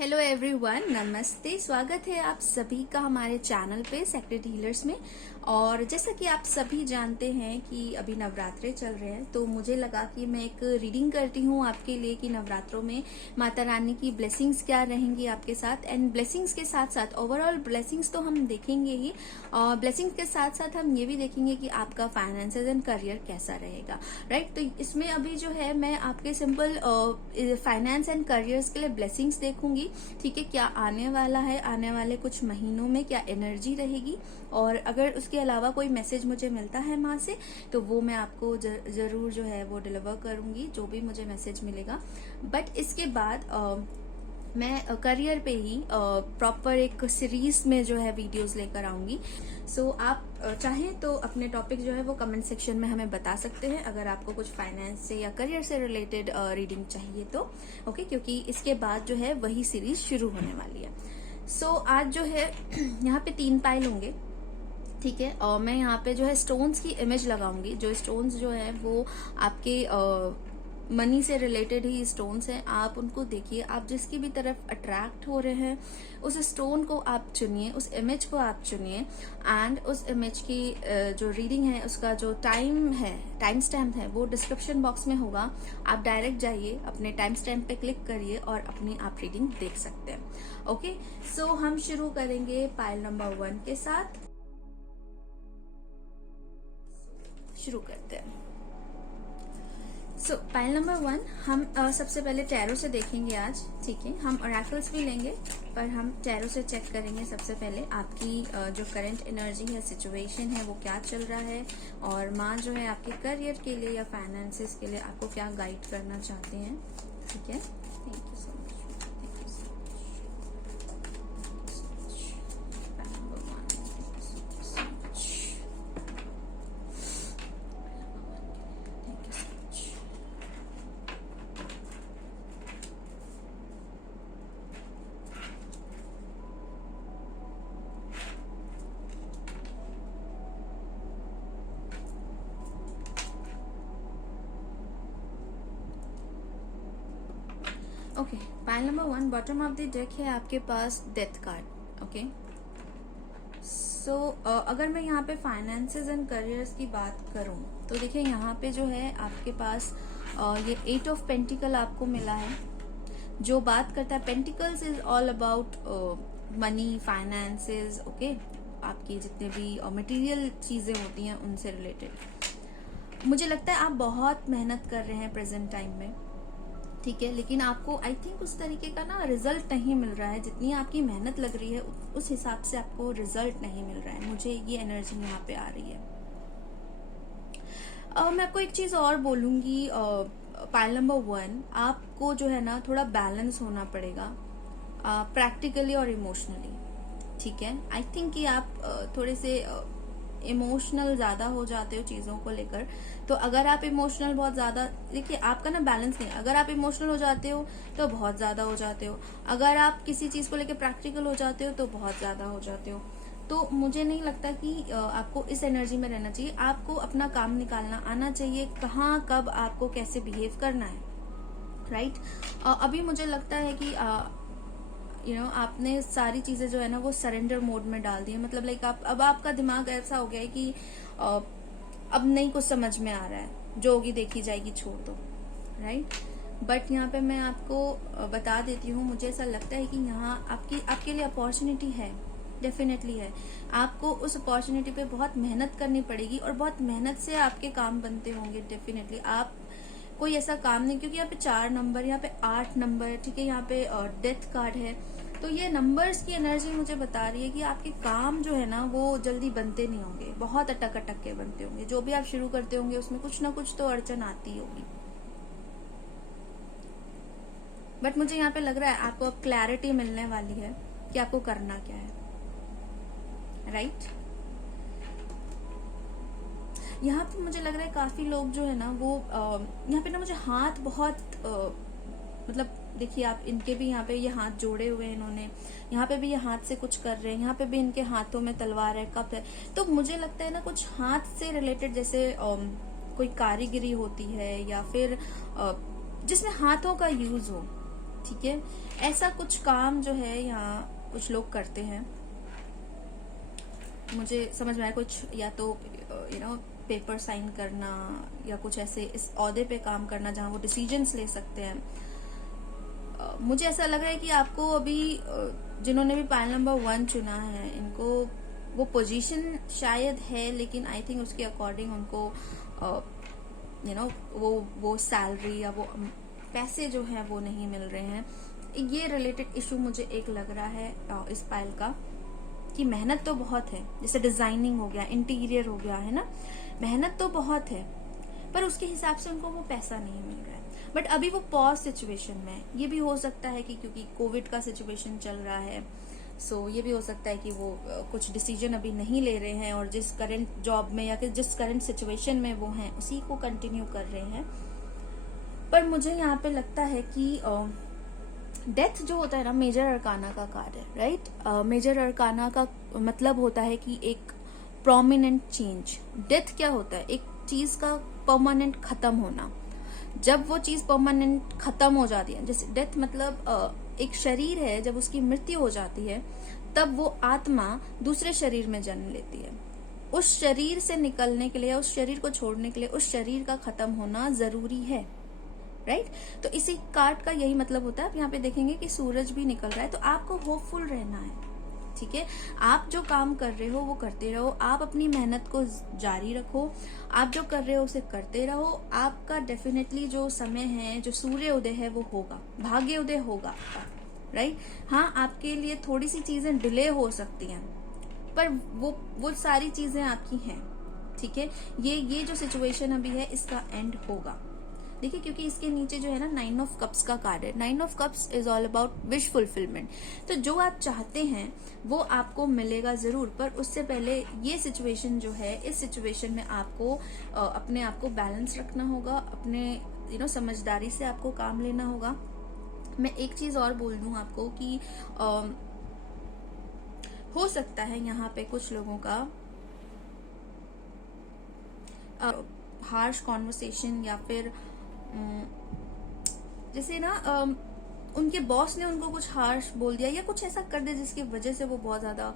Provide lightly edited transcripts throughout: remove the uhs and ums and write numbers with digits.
Hello everyone, नमस्ते। स्वागत है आप सभी का हमारे चैनल पे सेक्रेट हीलर्स में। और जैसा कि आप सभी जानते हैं कि अभी नवरात्रे चल रहे हैं, तो मुझे लगा कि मैं एक रीडिंग करती हूँ आपके लिए कि नवरात्रों में माता रानी की ब्लेसिंग्स क्या रहेंगी आपके साथ। एंड ब्लेसिंग्स के साथ साथ ओवरऑल ब्लेसिंग्स तो हम देखेंगे ही, और ब्लेसिंग्स के साथ साथ हम ये भी देखेंगे कि आपका फाइनेंसेस एंड करियर कैसा रहेगा, राइट। तो इसमें अभी जो है मैं आपके सिंपल फाइनेंस एंड करियर्स के लिए ब्लेसिंग्स देखूंगी। ठीक है, क्या आने वाला है, आने वाले कुछ महीनों में क्या एनर्जी रहेगी, और अगर उसके अलावा कोई मैसेज मुझे मिलता है माँ से तो वो मैं आपको जरूर जो है वो डिलीवर करूंगी, जो भी मुझे मैसेज मिलेगा। बट इसके बाद मैं करियर पे ही प्रॉपर एक सीरीज में जो है वीडियोस लेकर आऊंगी। सो आप चाहें तो अपने टॉपिक जो है वो कमेंट सेक्शन में हमें बता सकते हैं, अगर आपको कुछ फाइनेंस से या करियर से रिलेटेड रीडिंग चाहिए तो। ओके, क्योंकि इसके बाद जो है वही सीरीज शुरू होने वाली है। सो आज जो है यहाँ पे 3 पाइल होंगे, ठीक है। और मैं यहाँ पे जो है स्टोन्स की इमेज लगाऊंगी। जो स्टोन्स जो है वो आपके मनी से रिलेटेड ही स्टोन्स हैं। आप उनको देखिए, आप जिसकी भी तरफ अट्रैक्ट हो रहे हैं उस स्टोन को आप चुनिए, उस इमेज को आप चुनिए। एंड उस इमेज की जो रीडिंग है उसका जो टाइम स्टैम्प है वो डिस्क्रिप्शन बॉक्स में होगा। आप डायरेक्ट जाइए, अपने टाइम स्टैम्प पे क्लिक करिए और अपनी आप रीडिंग देख सकते हैं। ओके, सो हम शुरू करेंगे पाइल नंबर 1 के साथ। शुरू करते हैं। सो पाइल नंबर 1 हम सबसे पहले टैरो से देखेंगे आज, ठीक है। हम ऑरेकल्स भी लेंगे, पर हम टैरो से चेक करेंगे सबसे पहले आपकी जो करंट एनर्जी है, सिचुएशन है, वो क्या चल रहा है, और माँ जो है आपके करियर के लिए या फाइनेंसेस के लिए आपको क्या गाइड करना चाहते हैं, ठीक है। Thank you so much, thank you so much. Pile number 1, thank you so much. Okay, pile number 1 bottom of the deck है आपके पास डेथ कार्ड। ओके, सो अगर मैं यहाँ पे फाइनेंसेस एंड करियर्स की बात करूँ तो देखिए यहाँ पे जो है आपके पास ये 8 ऑफ पेंटिकल आपको मिला है, जो बात करता है pentacles is all about money, finances. Okay, आपकी जितने भी मटेरियल चीजें होती हैं उनसे रिलेटेड। मुझे लगता है आप बहुत मेहनत कर रहे हैं प्रेजेंट टाइम में, ठीक है, लेकिन आपको आई थिंक उस तरीके का ना रिजल्ट नहीं मिल रहा है। जितनी आपकी मेहनत लग रही है उस हिसाब से आपको रिजल्ट नहीं मिल रहा है। मुझे ये एनर्जी यहाँ पे आ रही है। मैं आपको एक चीज और बोलूंगी, पाइल नंबर 1 आपको जो है ना थोड़ा बैलेंस होना पड़ेगा, प्रैक्टिकली और इमोशनली, ठीक है। आई थिंक कि आप थोड़े से इमोशनल ज्यादा हो जाते हो चीजों को लेकर। तो अगर आप इमोशनल बहुत ज्यादा, देखिए आपका ना बैलेंस नहीं, अगर आप इमोशनल हो जाते हो तो बहुत ज्यादा हो जाते हो, अगर आप किसी चीज को लेकर प्रैक्टिकल हो जाते हो तो बहुत ज्यादा हो जाते हो। तो मुझे नहीं लगता कि आपको इस एनर्जी में रहना चाहिए। आपको अपना काम निकालना आना चाहिए, कहाँ कब आपको कैसे बिहेव करना है, राइट। अभी मुझे लगता है कि आपने सारी चीजें जो है ना वो सरेंडर मोड में डाल दी है। मतलब लाइक अब आपका दिमाग ऐसा हो गया है कि अब नहीं कुछ समझ में आ रहा है, जो होगी देखी जाएगी, छोड़ दो, राइट। बट यहाँ पे मैं आपको बता देती हूँ, मुझे ऐसा लगता है कि यहाँ आपके लिए अपॉर्चुनिटी है, डेफिनेटली है। आपको उस अपॉर्चुनिटी पे बहुत मेहनत करनी पड़ेगी और बहुत मेहनत से आपके काम बनते होंगे, डेफिनेटली। आप कोई ऐसा काम नहीं, क्योंकि यहाँ पे 4 नंबर, यहाँ पे 8 नंबर, ठीक है, यहाँ पे डेथ कार्ड है। तो ये नंबर्स की एनर्जी मुझे बता रही है कि आपके काम जो है ना वो जल्दी बनते नहीं होंगे, बहुत अटक अटक के बनते होंगे। जो भी आप शुरू करते होंगे उसमें कुछ ना कुछ तो अड़चन आती होगी। बट मुझे यहाँ पे लग रहा है आपको अब क्लैरिटी मिलने वाली है कि आपको करना क्या है, राइट। यहाँ पे मुझे लग रहा है काफी लोग जो है ना वो यहाँ पे ना मुझे हाथ बहुत मतलब देखिए, आप इनके भी यहाँ पे ये हाथ जोड़े हुए हैं इन्होंने, यहाँ पे भी ये हाथ से कुछ कर रहे हैं, यहाँ पे भी इनके हाथों में तलवार है, कप है। तो मुझे लगता है ना कुछ हाथ से रिलेटेड, जैसे कोई कारीगरी होती है या फिर जिसमें हाथों का यूज हो, ठीक है, ऐसा कुछ काम जो है यहाँ कुछ लोग करते हैं, मुझे समझ में आया कुछ, या तो पेपर साइन करना या कुछ ऐसे इस ओहदे पे काम करना जहाँ वो डिसीजंस ले सकते हैं। मुझे ऐसा लग रहा है कि आपको अभी जिन्होंने भी पायल नंबर 1 चुना है, इनको वो पोजीशन शायद है, लेकिन आई थिंक उसके अकॉर्डिंग उनको वो सैलरी या वो पैसे जो है वो नहीं मिल रहे हैं। ये रिलेटेड इशू मुझे एक लग रहा है इस पायल का, कि मेहनत तो बहुत है, जैसे डिजाइनिंग हो गया, इंटीरियर हो गया, है ना, मेहनत तो बहुत है, पर उसके हिसाब से उनको वो पैसा नहीं मिल रहा है। बट अभी वो पॉज सिचुएशन में है। ये भी हो सकता है कि क्योंकि कोविड का सिचुएशन चल रहा है, सो ये भी हो सकता है कि वो कुछ डिसीजन अभी नहीं ले रहे हैं और जिस करंट जॉब में या कि जिस करंट सिचुएशन में वो हैं उसी को कंटिन्यू कर रहे हैं। पर मुझे यहाँ पे लगता है कि डेथ जो होता है ना, मेजर अरकाना का कार्ड है, राइट। मेजर अरकाना का मतलब होता है कि एक प्रोमिनेंट चेंज। डेथ क्या होता है? एक चीज का परमानेंट खत्म होना। जब वो चीज परमानेंट खत्म हो जाती है, जैसे डेथ मतलब एक शरीर है, जब उसकी मृत्यु हो जाती है तब वो आत्मा दूसरे शरीर में जन्म लेती है। उस शरीर से निकलने के लिए, उस शरीर को छोड़ने के लिए उस शरीर का खत्म होना जरूरी है, राइट। तो इसी कार्ड का यही मतलब होता है। आप यहाँ पे देखेंगे कि सूरज भी निकल रहा है, तो आपको होपफुल रहना है, ठीक है। आप जो काम कर रहे हो वो करते रहो, आप अपनी मेहनत को जारी रखो, आप जो कर रहे हो उसे करते रहो। आपका डेफिनेटली जो समय है, जो सूर्य उदय है वो होगा, भाग्य उदय होगा आपका, राइट। हाँ, आपके लिए थोड़ी सी चीजें डिले हो सकती हैं, पर वो सारी चीजें आपकी हैं, ठीक है। ये जो सिचुएशन अभी है इसका एंड होगा। देखिए, क्योंकि इसके नीचे जो है ना 9 ऑफ कप्स का कार्ड है। 9 of cups is all about wish fulfilment. तो जो आप चाहते हैं वो आपको मिलेगा जरूर, पर उससे पहले ये सिचुएशन जो है, इस सिचुएशन में आपको अपने आप को बैलेंस रखना होगा, अपने समझदारी से आपको काम लेना होगा। मैं एक चीज और बोल दूं आपको कि हो सकता है यहाँ पे कुछ लोगों का हार्श कॉन्वर्सेशन या फिर जैसे ना उनके बॉस ने उनको कुछ हार्श बोल दिया या कुछ ऐसा कर दिया जिसकी वजह से वो बहुत ज्यादा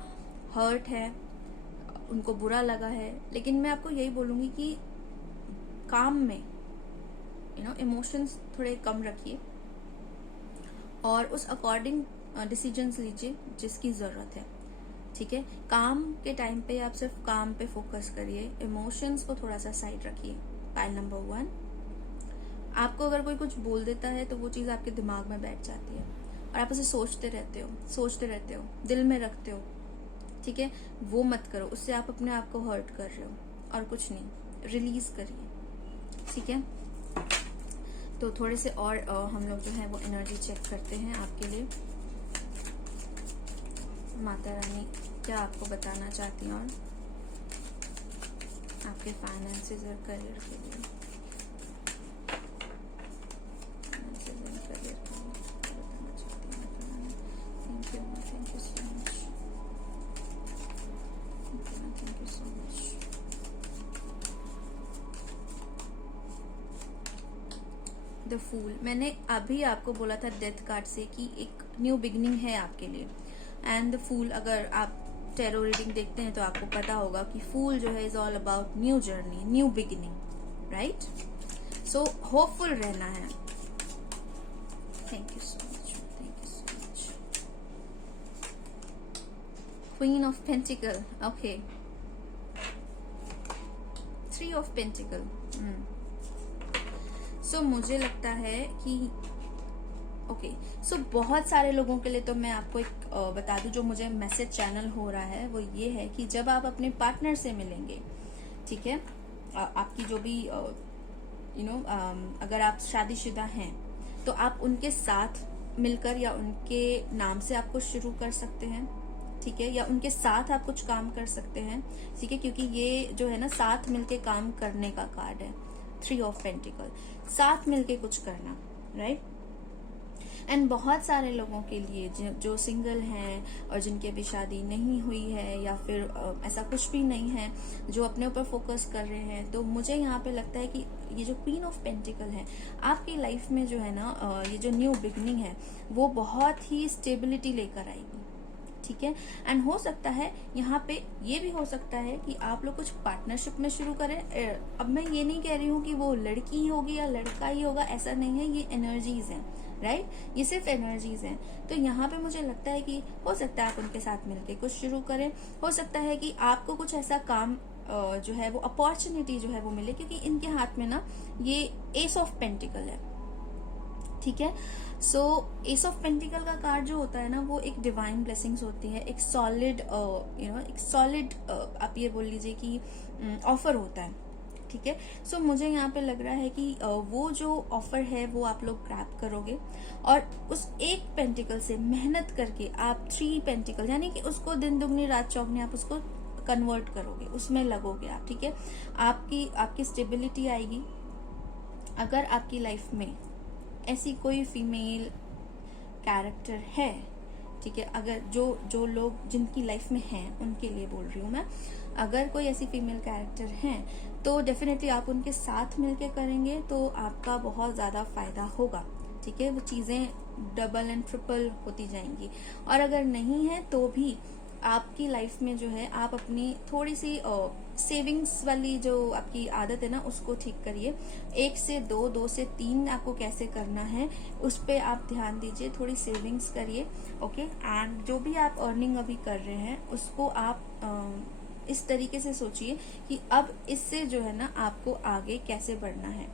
हर्ट है, उनको बुरा लगा है। लेकिन मैं आपको यही बोलूंगी कि काम में इमोशंस थोड़े कम रखिए और उस अकॉर्डिंग डिसीजंस लीजिए जिसकी जरूरत है, ठीक है। काम के टाइम पे आप सिर्फ काम पे फोकस करिए, इमोशंस को थोड़ा सा साइड रखिए। पायल नंबर 1, आपको अगर कोई कुछ बोल देता है तो वो चीज आपके दिमाग में बैठ जाती है और आप उसे सोचते रहते हो, दिल में रखते हो, ठीक है। वो मत करो, उससे आप अपने आप को हर्ट कर रहे हो और कुछ नहीं, रिलीज करिए, ठीक है। तो थोड़े से और हम लोग जो है वो एनर्जी चेक करते हैं आपके लिए। माता रानी क्या आपको बताना चाहती हैं और आपके फाइनेंसेस और करियर के लिए। द फूल, मैंने अभी आपको बोला था डेथ कार्ड से कि एक न्यू बिगनिंग है आपके लिए। एंड द फूल, अगर आप टैरो रीडिंग देखते हैं तो आपको पता होगा कि फूल जो है is all about new journey, new beginning, right. So hopeful रहना है। Thank you so much, thank you so much. Queen of pentacle, okay. 3 of pentacle. So मुझे लगता है कि ओके, सो बहुत सारे लोगों के लिए तो मैं आपको एक बता दूं, जो मुझे मैसेज चैनल हो रहा है वो ये है कि जब आप अपने पार्टनर से मिलेंगे, ठीक है, आपकी जो भी अगर आप शादीशुदा हैं तो आप उनके साथ मिलकर या उनके नाम से आप कुछ शुरू कर सकते हैं, ठीक है, या उनके साथ आप कुछ काम कर सकते हैं, ठीक है, क्योंकि ये जो है ना साथ मिलके काम करने का कार्ड है। 3 ऑफ पेंटिकल, साथ मिलके कुछ करना, राइट। एंड बहुत सारे लोगों के लिए जो सिंगल हैं और जिनकी अभी शादी नहीं हुई है या फिर ऐसा कुछ भी नहीं है, जो अपने ऊपर फोकस कर रहे हैं, तो मुझे यहाँ पे लगता है कि ये जो क्वीन ऑफ पेंटिकल है आपकी लाइफ में जो है ना, ये जो न्यू बिगनिंग है वो बहुत ही स्टेबिलिटी लेकर आएगी। ठीक है। एंड हो सकता है यहाँ पे ये भी हो सकता है कि आप लोग कुछ पार्टनरशिप में शुरू करें। अब मैं ये नहीं कह रही हूँ कि वो लड़की ही होगी या लड़का ही होगा, ऐसा नहीं है, ये एनर्जीज हैं, राइट, ये सिर्फ एनर्जीज हैं। तो यहाँ पे मुझे लगता है कि हो सकता है आप उनके साथ मिलके कुछ शुरू करें। हो सकता है कि आपको कुछ ऐसा काम जो है वो अपॉर्चुनिटी जो है वो मिले, क्योंकि इनके हाथ में ना ये एस ऑफ पेंटिकल है। ठीक है। सो एस ऑफ पेंटिकल का कार्ड जो होता है ना, वो एक डिवाइन ब्लेसिंग्स होती है, एक सॉलिड एक सॉलिड आप ये बोल लीजिए कि ऑफर होता है। ठीक है। सो मुझे यहाँ पे लग रहा है कि वो जो ऑफर है वो आप लोग ग्रैब करोगे और उस एक पेंटिकल से मेहनत करके आप 3 पेंटिकल, यानी कि उसको दिन दुगनी रात चौगनी आप उसको कन्वर्ट करोगे, उसमें लगोगे आप। ठीक है। आपकी स्टेबिलिटी आएगी। अगर आपकी लाइफ में ऐसी कोई फीमेल कैरेक्टर है, ठीक है, अगर जो लोग जिनकी लाइफ में हैं उनके लिए बोल रही हूँ मैं, अगर कोई ऐसी फीमेल कैरेक्टर है तो डेफिनेटली आप उनके साथ मिलके करेंगे तो आपका बहुत ज़्यादा फायदा होगा। ठीक है। वो चीज़ें डबल एंड ट्रिपल होती जाएंगी। और अगर नहीं है तो भी आपकी लाइफ में जो है आप अपनी थोड़ी सी सेविंग्स वाली जो आपकी आदत है ना उसको ठीक करिए। 1 से 2, 2 से 3 आपको कैसे करना है उस पे आप ध्यान दीजिए, थोड़ी सेविंग्स करिए। ओके। एंड जो भी आप अर्निंग अभी कर रहे हैं उसको आप इस तरीके से सोचिए कि अब इससे जो है ना आपको आगे कैसे बढ़ना है।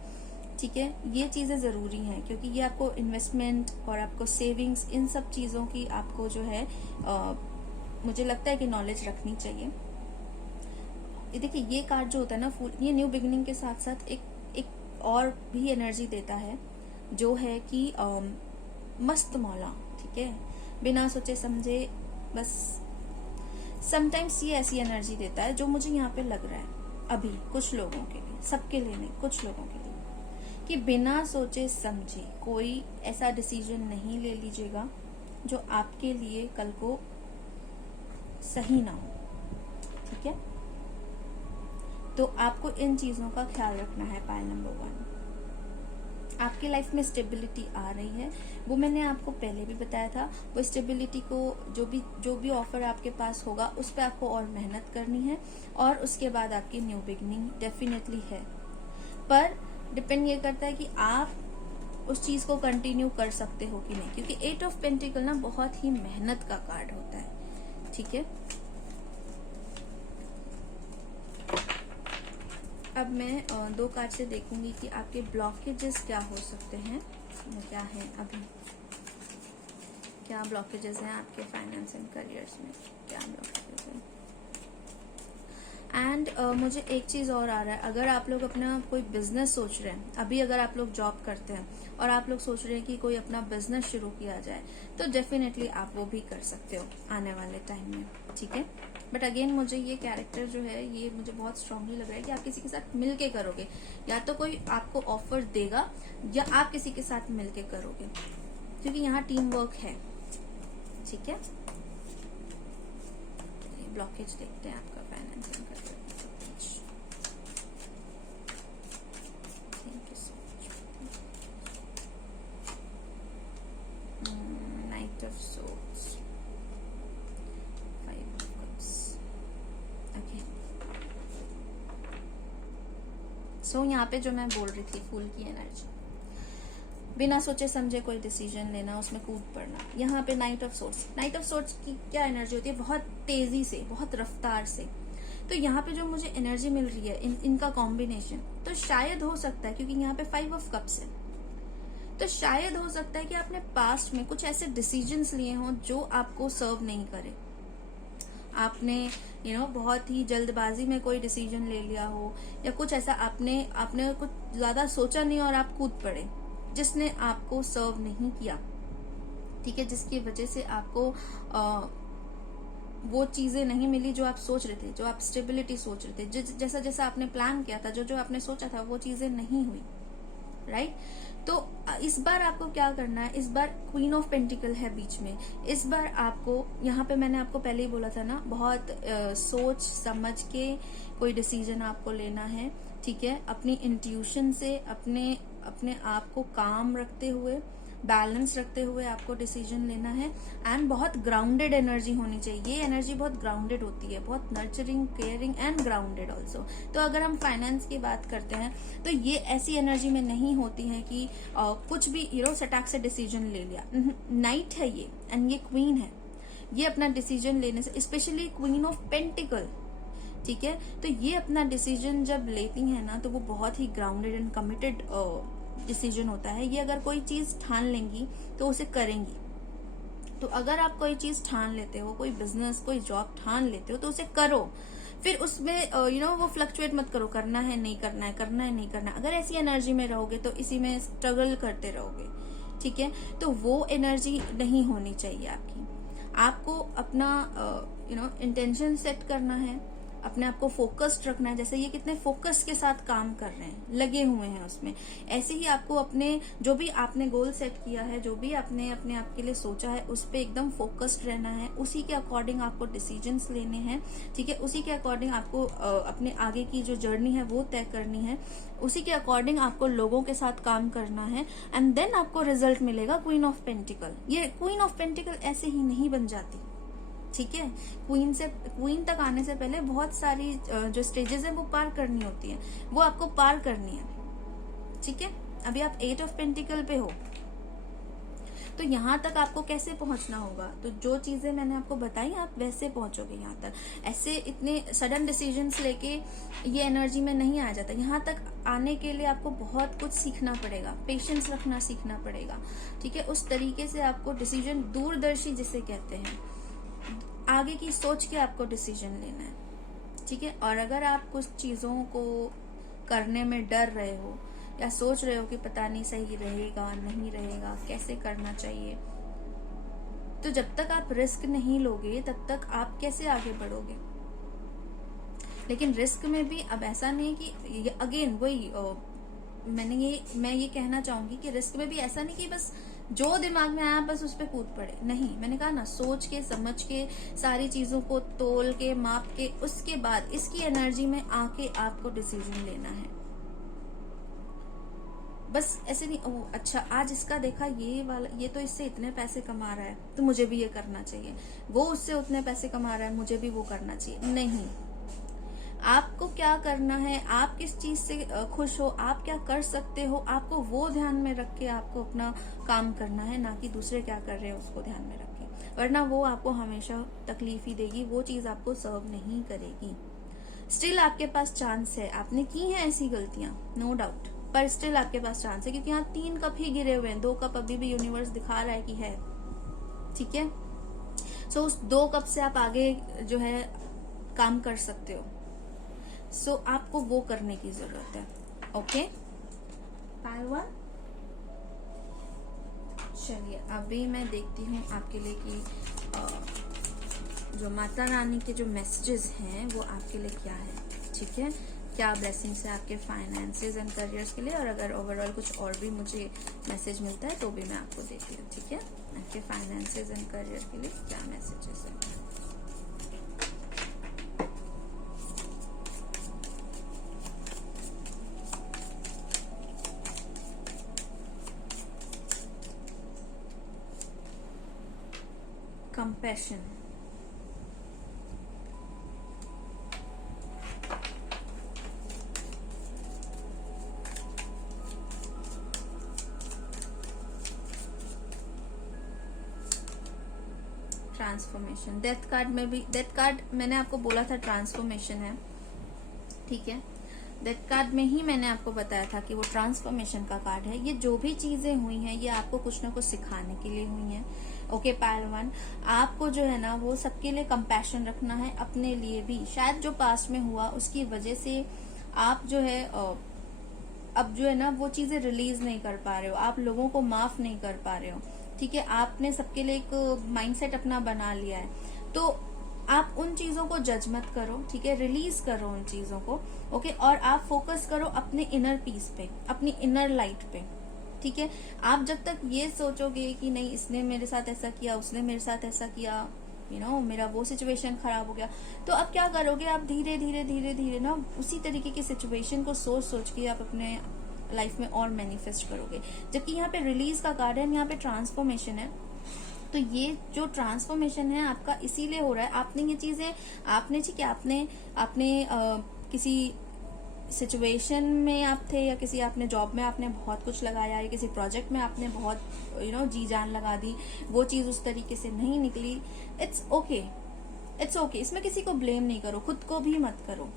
ठीक है। ये चीजें जरूरी हैं क्योंकि ये आपको इन्वेस्टमेंट और आपको सेविंग्स, इन सब चीजों की आपको जो है मुझे लगता है कि नॉलेज रखनी चाहिए। देखिए ये कार्ड जो होता है ना फुल, ये न्यू बिगिनिंग के साथ साथ एक और भी एनर्जी देता है जो है कि मस्त मौला। ठीक है। बिना सोचे समझे बस समटाइम्स ये ऐसी एनर्जी देता है जो मुझे यहाँ पे लग रहा है अभी कुछ लोगों के लिए, सबके लिए नहीं, कुछ लोगों के लिए, कि बिना सोचे समझे कोई ऐसा डिसीजन नहीं ले लीजिएगा जो आपके लिए कल को सही ना हो। ठीक है। तो आपको इन चीजों का ख्याल रखना है। पायल नंबर 1, आपकी लाइफ में स्टेबिलिटी आ रही है, वो मैंने आपको पहले भी बताया था। वो स्टेबिलिटी को जो भी ऑफर आपके पास होगा उस पर आपको और मेहनत करनी है और उसके बाद आपकी न्यू बिगनिंग डेफिनेटली है। पर डिपेंड ये करता है कि आप उस चीज को कंटिन्यू कर सकते हो कि नहीं, क्योंकि 8 ऑफ पेंटिकल ना बहुत ही मेहनत का कार्ड होता है। ठीक है। अब मैं 2 कार्ड से देखूंगी कि आपके ब्लॉकेजेस क्या हो सकते हैं, क्या है अभी, क्या ब्लॉकेजेस हैं आपके फाइनेंस एंड करियर्स में, क्या ब्लॉकेजेस हैं। एंड मुझे एक चीज और आ रहा है, अगर आप लोग अपना कोई बिजनेस सोच रहे हैं, अभी अगर आप लोग जॉब करते हैं और आप लोग सोच रहे हैं कि कोई अपना बिजनेस शुरू किया जाए, तो डेफिनेटली आप वो भी कर सकते हो आने वाले टाइम में। ठीक है। बट अगेन मुझे ये कैरेक्टर जो है ये मुझे बहुत स्ट्रांगली लग रहा है कि आप किसी के साथ मिलके करोगे, या तो कोई आपको ऑफर देगा या आप किसी के साथ मिलके करोगे, क्योंकि यहाँ टीम वर्क है। ठीक है। ब्लॉकेज देखते हैं आपका finance and career. Thank you so much. Knight of swords, 5 of cups. Okay. So यहाँ पे जो मैं बोल रही थी फूल की एनर्जी, बिना सोचे समझे कोई डिसीजन लेना, उसमें कूद पड़ना। यहाँ पे night of swords, night of swords की क्या एनर्जी होती है, बहुत तेजी से, बहुत रफ्तार से। तो यहाँ पे जो मुझे एनर्जी मिल रही है इनका कॉम्बिनेशन, तो शायद हो सकता है, क्योंकि यहाँ पे 5 ऑफ कप्स है, तो शायद हो सकता है कि आपने पास्ट में कुछ ऐसे डिसीजंस लिए हों जो आपको सर्व नहीं करे। आपने बहुत ही जल्दबाजी में कोई डिसीजन ले लिया हो, या कुछ ऐसा आपने कुछ ज्यादा सोचा नहीं और आप कूद पड़े, जिसने आपको सर्व नहीं किया। ठीक है। जिसकी वजह से आपको वो चीजें नहीं मिली जो आप सोच रहे थे, जो आप स्टेबिलिटी सोच रहे थे, जैसा जैसा आपने प्लान किया था, जो आपने सोचा था, वो चीजें नहीं हुई। राइट। तो इस बार आपको क्या करना है, इस बार क्वीन ऑफ पेंटिकल है बीच में, इस बार आपको यहाँ पे मैंने आपको पहले ही बोला था ना, बहुत सोच समझ के कोई डिसीजन आपको लेना है, ठीक है। अपनी इंट्यूशन से अपने अपने आप को काम रखते हुए, बैलेंस रखते हुए आपको डिसीजन लेना है। एंड बहुत ग्राउंडेड एनर्जी होनी चाहिए, ये एनर्जी बहुत ग्राउंडेड होती है, बहुत nurturing, caring and grounded also. तो अगर हम फाइनेंस की बात करते हैं तो ये ऐसी एनर्जी में नहीं होती है कि कुछ भी सटाक से डिसीजन ले लिया। नाइट है ये, एंड ये क्वीन है, ये अपना डिसीजन लेने से, स्पेशली क्वीन ऑफ पेंटिकल, ठीक है। तो ये अपना डिसीजन जब लेती है ना, तो वो बहुत ही ग्राउंडेड एंड कमिटेड डिसीजन होता है। ये अगर कोई चीज ठान लेंगी तो उसे करेंगी। तो अगर आप कोई चीज ठान लेते हो, कोई बिजनेस, कोई जॉब ठान लेते हो, तो उसे करो। फिर उसमें वो फ्लक्चुएट मत करो, करना है नहीं करना है, करना है नहीं करना। अगर ऐसी एनर्जी में रहोगे तो इसी में स्ट्रगल करते रहोगे, ठीक है। तो वो एनर्जी नहीं होनी चाहिए आपकी। आपको अपना इंटेंशन सेट करना है, अपने आप को फोकस्ड रखना है। जैसे ये कितने फोकस के साथ काम कर रहे हैं, लगे हुए हैं उसमें, ऐसे ही आपको अपने जो भी आपने गोल सेट किया है, जो भी आपने अपने आप के लिए सोचा है, उस पर एकदम फोकस्ड रहना है। उसी के अकॉर्डिंग आपको डिसीजंस लेने हैं, ठीक है। उसी के अकॉर्डिंग आपको अपने आगे की जो जर्नी है वो तय करनी है। उसी के अकॉर्डिंग आपको लोगों के साथ काम करना है, एंड देन आपको रिजल्ट मिलेगा क्वीन ऑफ पेंटिकल। ये क्वीन ऑफ पेंटिकल ऐसे ही नहीं बन जाती, ठीक है। क्वीन तक आने से पहले बहुत सारी जो स्टेजेस है वो पार करनी होती है, वो आपको पार करनी है, ठीक है। अभी आप 8 ऑफ पेंटिकल पे हो, तो यहाँ तक आपको कैसे पहुंचना होगा, तो जो चीजें मैंने आपको बताई आप वैसे पहुंचोगे यहाँ तक। ऐसे इतने सडन डिसीजंस लेके ये एनर्जी में नहीं आ जाता। यहाँ तक आने के लिए आपको बहुत कुछ सीखना पड़ेगा, पेशेंस रखना सीखना पड़ेगा, ठीक है। उस तरीके से आपको डिसीजन, दूरदर्शी जिसे कहते हैं, आगे की सोच के आपको डिसीजन लेना है, ठीक है। और अगर आप कुछ चीजों को करने में डर रहे हो या सोच रहे हो कि पता नहीं सही रहेगा नहीं रहेगा, कैसे करना चाहिए, तो जब तक आप रिस्क नहीं लोगे तब तक आप कैसे आगे बढ़ोगे। लेकिन रिस्क में भी अब ऐसा नहीं कि अगेन वही मैं ये कहना चाहूंगी कि रिस्क में भी ऐसा नहीं कि बस जो दिमाग में आया बस उस पर कूद पड़े, नहीं। मैंने कहा ना, सोच के समझ के सारी चीजों को तोल के माप के, उसके बाद इसकी एनर्जी में आके आपको डिसीजन लेना है। बस ऐसे नहीं, ओह अच्छा आज इसका देखा ये वाला, ये तो इससे इतने पैसे कमा रहा है तो मुझे भी ये करना चाहिए, वो उससे उतने पैसे कमा रहा है मुझे भी वो करना चाहिए। नहीं, आपको क्या करना है, आप किस चीज से खुश हो, आप क्या कर सकते हो, आपको वो ध्यान में रख के आपको अपना काम करना है, ना कि दूसरे क्या कर रहे हैं उसको ध्यान में रख के। वरना वो आपको हमेशा तकलीफ ही देगी, वो चीज आपको सर्व नहीं करेगी। स्टिल आपके पास चांस है, आपने की है ऐसी गलतियां, नो डाउट, पर स्टिल आपके पास चांस है, क्योंकि यहाँ 3 कप ही गिरे हुए हैं, 2 कप अभी भी यूनिवर्स दिखा रहा है कि है, ठीक है। सो उस 2 कप से आप आगे जो है काम कर सकते हो। सो आपको वो करने की जरूरत है, ओके। पायल 1, चलिए अभी मैं देखती हूँ आपके लिए कि जो माता रानी के जो मैसेजेस हैं वो आपके लिए क्या है, ठीक है। क्या ब्लेसिंग्स है आपके फाइनेंसेस एंड करियर्स के लिए, और अगर ओवरऑल कुछ और भी मुझे मैसेज मिलता है तो भी मैं आपको देती हूँ, ठीक है। आपके फाइनेंसेस एंड करियर के लिए क्या मैसेजेस है। कंपैशन, ट्रांसफॉर्मेशन, डेथ कार्ड में भी, डेथ कार्ड मैंने आपको बोला था ट्रांसफॉर्मेशन है, ठीक है। डेथ कार्ड में ही मैंने आपको बताया था कि वो ट्रांसफॉर्मेशन का कार्ड है। ये जो भी चीजें हुई हैं ये आपको कुछ ना कुछ सिखाने के लिए हुई हैं, ओके। पायल 1, आपको जो है ना वो सबके लिए कंपैशन रखना है, अपने लिए भी। शायद जो पास्ट में हुआ उसकी वजह से आप जो है अब जो है ना वो चीजें रिलीज नहीं कर पा रहे हो, आप लोगों को माफ नहीं कर पा रहे हो, ठीक है। आपने सबके लिए एक माइंडसेट अपना बना लिया है, तो आप उन चीजों को जज मत करो, ठीक है, रिलीज करो उन चीजों को, ओके। और आप फोकस करो अपने इनर पीस पे, अपनी इनर लाइट पे, ठीक है। आप जब तक ये सोचोगे कि नहीं इसने मेरे साथ ऐसा किया, उसने मेरे साथ ऐसा किया, मेरा वो सिचुएशन खराब हो गया, तो अब क्या करोगे, आप धीरे धीरे धीरे धीरे ना उसी तरीके की सिचुएशन को सोच सोच के आप अपने लाइफ में और मैनिफेस्ट करोगे। जबकि यहाँ पे रिलीज का कार्ड है, यहाँ पे ट्रांसफॉर्मेशन है। तो ये जो ट्रांसफॉर्मेशन है आपका इसीलिए हो रहा है, आपने ये चीजें आपने ठीक है, आपने किसी सिचुएशन में आप थे, या किसी आपने जॉब में आपने बहुत कुछ लगाया, या किसी प्रोजेक्ट में आपने बहुत जी जान लगा दी, वो चीज उस तरीके से नहीं निकली। इट्स ओके, इट्स ओके, इसमें किसी को ब्लेम नहीं करो, खुद को भी मत करो।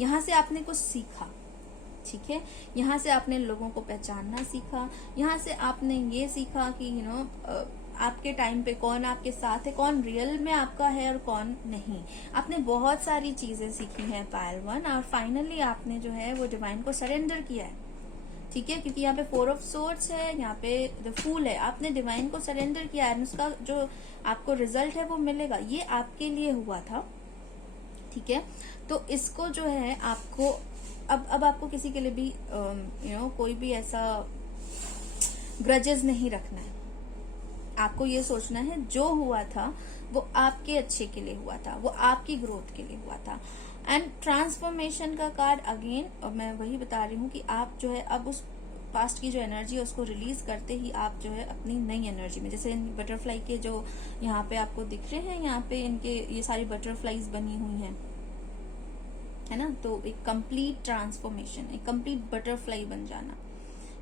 यहाँ से आपने कुछ सीखा, ठीक है, यहाँ से आपने लोगों को पहचानना सीखा, यहाँ से आपने ये सीखा कि आपके टाइम पे कौन आपके साथ है, कौन रियल में आपका है और कौन नहीं। आपने बहुत सारी चीजें सीखी हैं पायल 1, और फाइनली आपने जो है वो डिवाइन को सरेंडर किया है, ठीक है, क्योंकि यहाँ पे 4 ऑफ सोर्ड्स है, यहाँ पे द फूल है। आपने डिवाइन को सरेंडर किया है, उसका जो आपको रिजल्ट है वो मिलेगा, ये आपके लिए हुआ था, ठीक है। तो इसको जो है आपको अब आपको किसी के लिए भी कोई भी ऐसा ग्रजेस नहीं रखना है। आपको ये सोचना है जो हुआ था वो आपके अच्छे के लिए हुआ था, वो आपकी ग्रोथ के लिए हुआ था। एंड ट्रांसफॉर्मेशन का कार्ड अगेन, और मैं वही बता रही हूँ कि आप जो है अब उस पास्ट की जो एनर्जी है उसको रिलीज करते ही आप जो है अपनी नई एनर्जी में, जैसे बटरफ्लाई के जो यहाँ पे आपको दिख रहे हैं, यहाँ पे इनके ये सारी बटरफ्लाईज बनी हुई हैं, है ना। तो एक कंप्लीट ट्रांसफॉर्मेशन, एक कंप्लीट बटरफ्लाई बन जाना,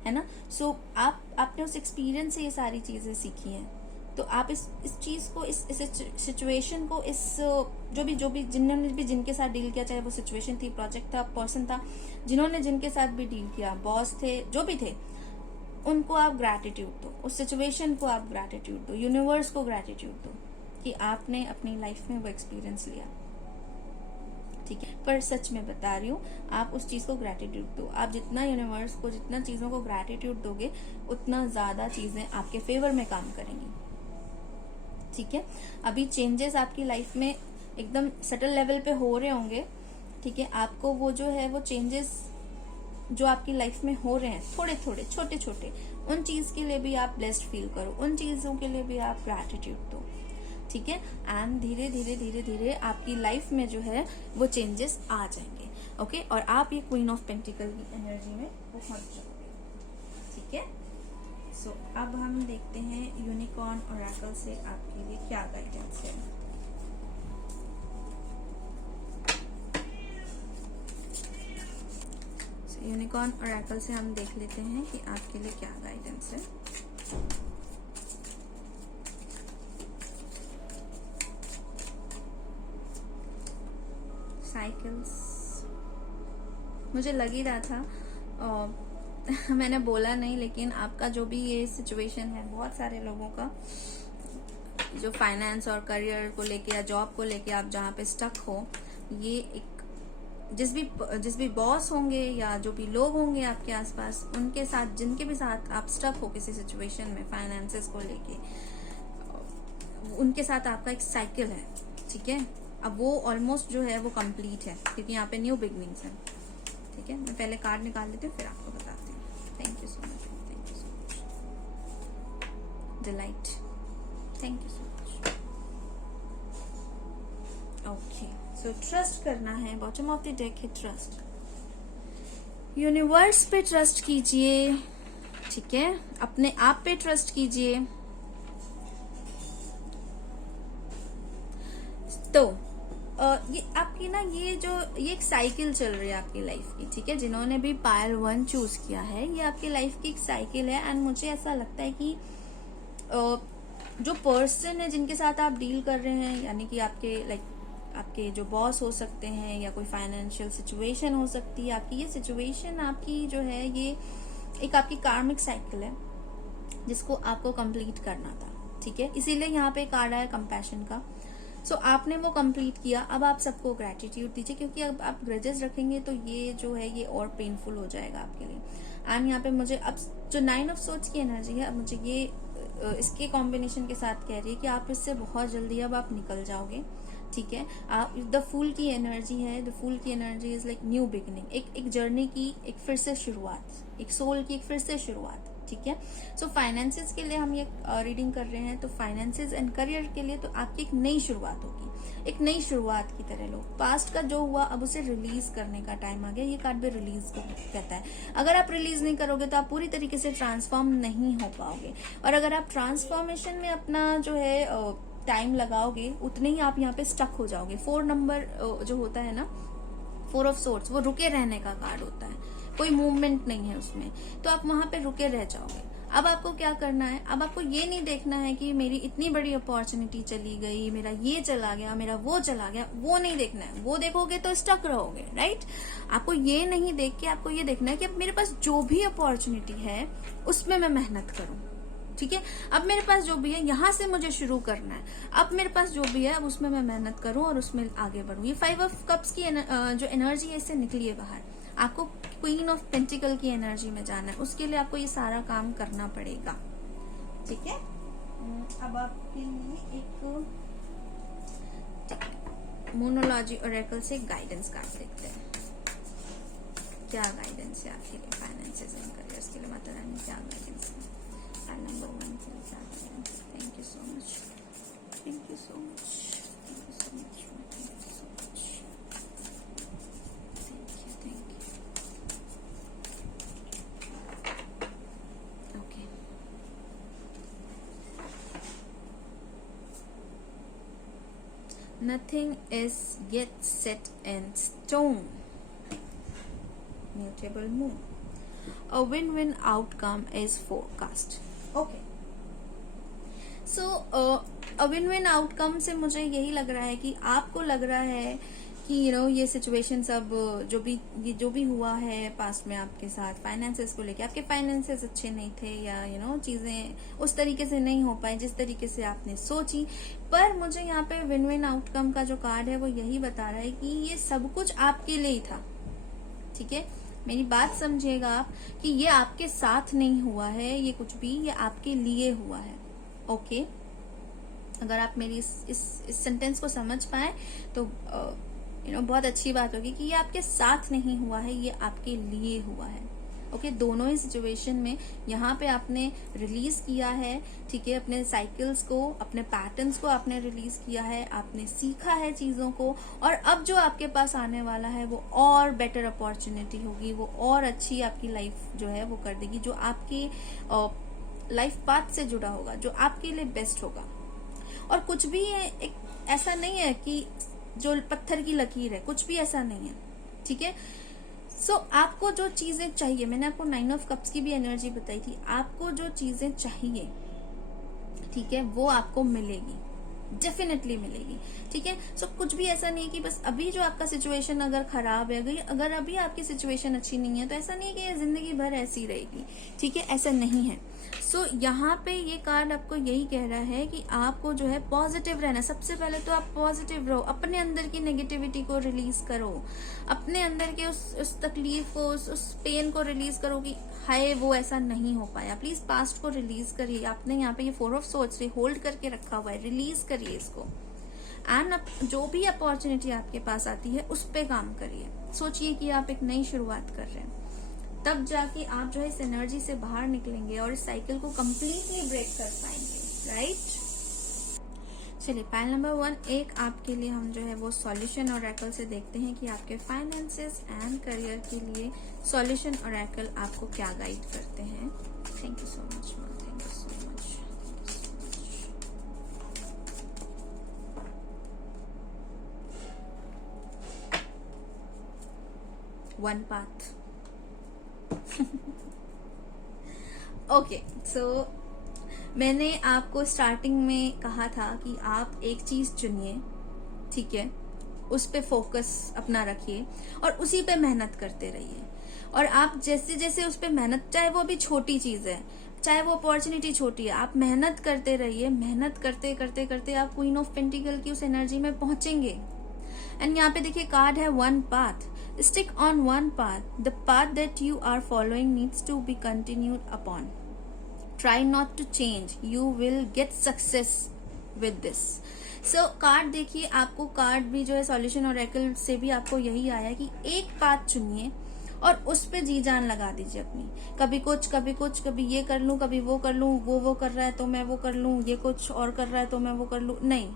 है ना। सो आपने उस एक्सपीरियंस से ये सारी चीजें सीखी हैं, तो आप इस चीज को, इस सिचुएशन को, इस जो भी जिन्होंने भी जिनके साथ डील किया, चाहे वो सिचुएशन थी, प्रोजेक्ट था, पर्सन था, जिन्होंने जिनके साथ भी डील किया, बॉस थे, जो भी थे, उनको आप ग्रैटिट्यूड दो, उस सिचुएशन को आप ग्रैटिट्यूड दो, यूनिवर्स को ग्रैटिट्यूड दो कि आपने अपनी लाइफ में वो एक्सपीरियंस लिया, ठीक है। पर सच में बता रही हूँ, आप उस चीज को ग्रैटिट्यूड दो। आप जितना यूनिवर्स को, जितना चीजों को ग्रैटिट्यूड दोगे, उतना ज्यादा चीजें आपके फेवर में काम करेंगी, ठीक है। अभी चेंजेस आपकी लाइफ में एकदम सटल लेवल पे हो रहे होंगे, ठीक है। आपको वो जो है वो चेंजेस जो आपकी लाइफ में हो रहे हैं, थोड़े थोड़े छोटे छोटे, उन चीज के लिए भी आप ब्लेस्ड फील करो, उन चीजों के लिए भी आप ग्रैटिट्यूड दो, ठीक है। एंड धीरे धीरे धीरे धीरे आपकी लाइफ में जो है वो चेंजेस आ जाएंगे, ओके। और आप ये क्वीन ऑफ पेंटिकल की एनर्जी में पहुंच जाओगे, ठीक है। सो अब हम देखते हैं यूनिकॉर्न ओरेकल से आपके लिए क्या गाइडेंस है। यूनिकॉर्न ओरेकल से हम देख लेते हैं कि आपके लिए क्या गाइडेंस है। साइकिल्स, मुझे लग ही रहा था, मैंने बोला नहीं, लेकिन आपका जो भी ये सिचुएशन है, बहुत सारे लोगों का जो फाइनेंस और करियर को लेके या जॉब को लेके आप जहाँ पे स्टक हो, ये एक जिस भी बॉस होंगे या जो भी लोग होंगे आपके आसपास, उनके साथ, जिनके भी साथ आप स्टक हो किसी सिचुएशन में फाइनेंसेस को लेके, उनके साथ आपका एक साइकिल है, ठीक है। अब वो ऑलमोस्ट जो है वो कंप्लीट है, क्योंकि यहाँ पे न्यू बिगनिंग्स है, ठीक है। मैं पहले कार्ड निकाल लेती हूँ, फिर आपको बताती हूँ। Thank you so much, thank you so much, delight, thank you so much. Okay, so trust करना है, बॉटम ऑफ द डेक है ट्रस्ट। यूनिवर्स पे ट्रस्ट कीजिए, ठीक है, अपने आप पे ट्रस्ट कीजिए। तो ये आपकी ना ये एक साइकिल चल रही है आपकी लाइफ की, ठीक है। जिन्होंने भी पायल 1 चूज किया है, ये आपकी लाइफ की एक साइकिल है। एंड मुझे ऐसा लगता है कि जो पर्सन है जिनके साथ आप डील कर रहे हैं, यानी कि आपके जो बॉस हो सकते हैं, या कोई फाइनेंशियल सिचुएशन हो सकती है, आपकी ये सिचुएशन आपकी जो है ये एक आपकी कार्मिक साइकिल है जिसको आपको कंप्लीट करना था, ठीक है। इसीलिए यहाँ पे कार्ड आया कंपैशन का। सो आपने वो कंप्लीट किया, अब आप सबको ग्रेटिट्यूड दीजिए, क्योंकि अब आप ग्रजेस रखेंगे तो ये जो है ये और पेनफुल हो जाएगा आपके लिए। एंड यहाँ पे मुझे अब जो 9 ऑफ सोर्ड्स की एनर्जी है, अब मुझे ये इसके कॉम्बिनेशन के साथ कह रही है कि आप इससे बहुत जल्दी अब आप निकल जाओगे, ठीक है। आप द फूल की एनर्जी है, द फूल की energy is like new beginning, एक जर्नी की एक फिर से शुरुआत, एक सोल की एक फिर से शुरुआत, ठीक है। सो फाइनेंसेस के लिए हम ये रीडिंग कर रहे हैं, तो फाइनेंसेस एंड करियर के लिए तो आपकी एक नई शुरुआत होगी, एक नई शुरुआत की तरह लो। पास्ट का जो हुआ अब उसे रिलीज करने का टाइम आ गया, ये कार्ड भी रिलीज को कहता है। अगर आप रिलीज नहीं करोगे तो आप पूरी तरीके से ट्रांसफॉर्म नहीं हो पाओगे, और अगर आप ट्रांसफॉर्मेशन में अपना जो है टाइम लगाओगे उतने ही आप यहाँ पे स्टक हो जाओगे। 4 नंबर जो होता है ना, 4 ऑफ सोर्ड्स, वो रुके रहने का कार्ड होता है, कोई मूवमेंट नहीं है उसमें, तो आप वहां पे रुके रह जाओगे। अब आपको क्या करना है, अब आपको ये नहीं देखना है कि मेरी इतनी बड़ी अपॉर्चुनिटी चली गई, मेरा ये चला गया, मेरा वो चला गया, वो नहीं देखना है। वो देखोगे तो स्टक रहोगे, राइट। आपको ये नहीं देख के आपको ये देखना है कि अब मेरे पास जो भी अपॉर्चुनिटी है उसमें मैं मेहनत करूं, ठीक है। अब मेरे पास जो भी है यहाँ से मुझे शुरू करना है, अब मेरे पास जो भी है अब उसमें मैं मेहनत करूं और उसमें आगे बढ़ूं। ये 5 ऑफ कप्स की जो एनर्जी है इससे निकलिए बाहर। आपको क्वीन ऑफ पेंटिकल की एनर्जी में जाना है, उसके लिए आपको ये सारा काम करना पड़ेगा, ठीक है। अब आपके लिए एक मोनोलॉजी ओरेकल से गाइडेंस कार्ड देखते हैं। क्या गाइडेंस है आपके लिए फाइनेंसेस एंड करियर्स के लिए, माता रानी क्या गाइडेंस है? नंबर 1 के लिए क्या guidance? Thank you so much, thank you so much, thank you so much, thank you so much, thank you. Okay, nothing is yet set in stone. Mutable moon. A win-win outcome is forecast. Okay. So, a win-win outcome से मुझे यही लग रहा है कि आपको लग रहा है कि ये सिचुएशन सब जो भी हुआ है पास्ट में आपके साथ फाइनेंसेस को लेके, आपके फाइनेंसेस अच्छे नहीं थे या चीजें उस तरीके से नहीं हो पाई जिस तरीके से आपने सोची। पर मुझे यहाँ पे विन विन आउटकम का जो कार्ड है वो यही बता रहा है कि ये सब कुछ आपके लिए ही था, ठीक है। मेरी बात समझिएगा आप कि ये आपके साथ नहीं हुआ है, ये कुछ भी ये आपके लिए हुआ है, ओके। अगर आप मेरी इस सेंटेंस को समझ पाए तो बहुत अच्छी बात होगी कि ये आपके साथ नहीं हुआ है, ये आपके लिए हुआ है, ओके। दोनों ही सिचुएशन में यहाँ पे आपने रिलीज किया है, ठीक है। अपने साइकिल्स को, अपने पैटर्न्स को आपने रिलीज किया है, आपने सीखा है चीजों को, और अब जो आपके पास आने वाला है वो और बेटर अपॉर्चुनिटी होगी, वो और अच्छी आपकी लाइफ जो है वो कर देगी, जो आपकी लाइफ पाथ से जुड़ा होगा, जो आपके लिए बेस्ट होगा। और कुछ भी एक ऐसा नहीं है कि जो पत्थर की लकीर है, कुछ भी ऐसा नहीं है, ठीक है। सो आपको जो चीजें चाहिए, मैंने आपको 9 ऑफ कप्स की भी एनर्जी बताई थी, आपको जो चीजें चाहिए, ठीक है, वो आपको मिलेगी, डेफिनेटली मिलेगी, ठीक है। सो कुछ भी ऐसा नहीं है कि बस अभी जो आपका सिचुएशन अगर खराब है, अगर अभी आपकी सिचुएशन अच्छी नहीं है तो ऐसा नहीं है कि ये जिंदगी भर ऐसी रहेगी, ठीक है, ऐसा नहीं है। सो यहाँ पे ये कार्ड आपको यही कह रहा है कि आपको जो है पॉजिटिव रहना। सबसे पहले तो आप पॉजिटिव रहो, अपने अंदर की नेगेटिविटी को रिलीज करो, अपने अंदर के उस तकलीफ को, उस पेन को रिलीज करो कि हाय वो ऐसा नहीं हो पाया। प्लीज पास्ट को रिलीज करिए। आपने यहाँ पे ये 4 ऑफ सोर्ड्स से होल्ड करके रखा हुआ है, रिलीज करिए इसको। एंड जो भी अपॉर्चुनिटी आपके पास आती है उस पे काम करिए। सोचिए कि आप एक नई शुरुआत कर रहे हैं, तब जाके आप जो है इस एनर्जी से बाहर निकलेंगे और इस साइकिल को कंप्लीटली ब्रेक कर पाएंगे, राइट। चलिए, पाइल नंबर 1 एक आपके लिए हम जो है वो सॉल्यूशन ओरेकल से देखते हैं कि आपके फाइनेंसेस एंड करियर के लिए सॉल्यूशन ओरेकल आपको क्या गाइड करते हैं। Thank you so much ma'am, thank you so much. One path. Okay, so मैंने आपको स्टार्टिंग में कहा था कि आप एक चीज चुनिए, ठीक है, उस पे फोकस अपना रखिए और उसी पे मेहनत करते रहिए। और आप जैसे जैसे उस पे मेहनत, चाहे वो भी छोटी चीज है, चाहे वो अपॉर्चुनिटी छोटी है, आप मेहनत करते रहिए। मेहनत करते करते करते आप क्वीन ऑफ पेंटिकल की उस एनर्जी में पहुंचेंगे। एंड यहाँ पे देखिए कार्ड है one path. Stick on one path. The path that you are following needs to be continued upon. Try not to change. You will get success with this. So card देखिए, आपको card भी जो है solution Oracle से भी आपको यही आया कि एक पाथ चुनिए और उस पे जी जान लगा दीजिए अपनी। कभी कुछ कभी कुछ, कभी ये कर लूं कभी वो कर लूं, वो कर रहा है तो मैं वो कर लूं, ये कुछ और कर रहा है तो मैं वो कर लूं, नहीं।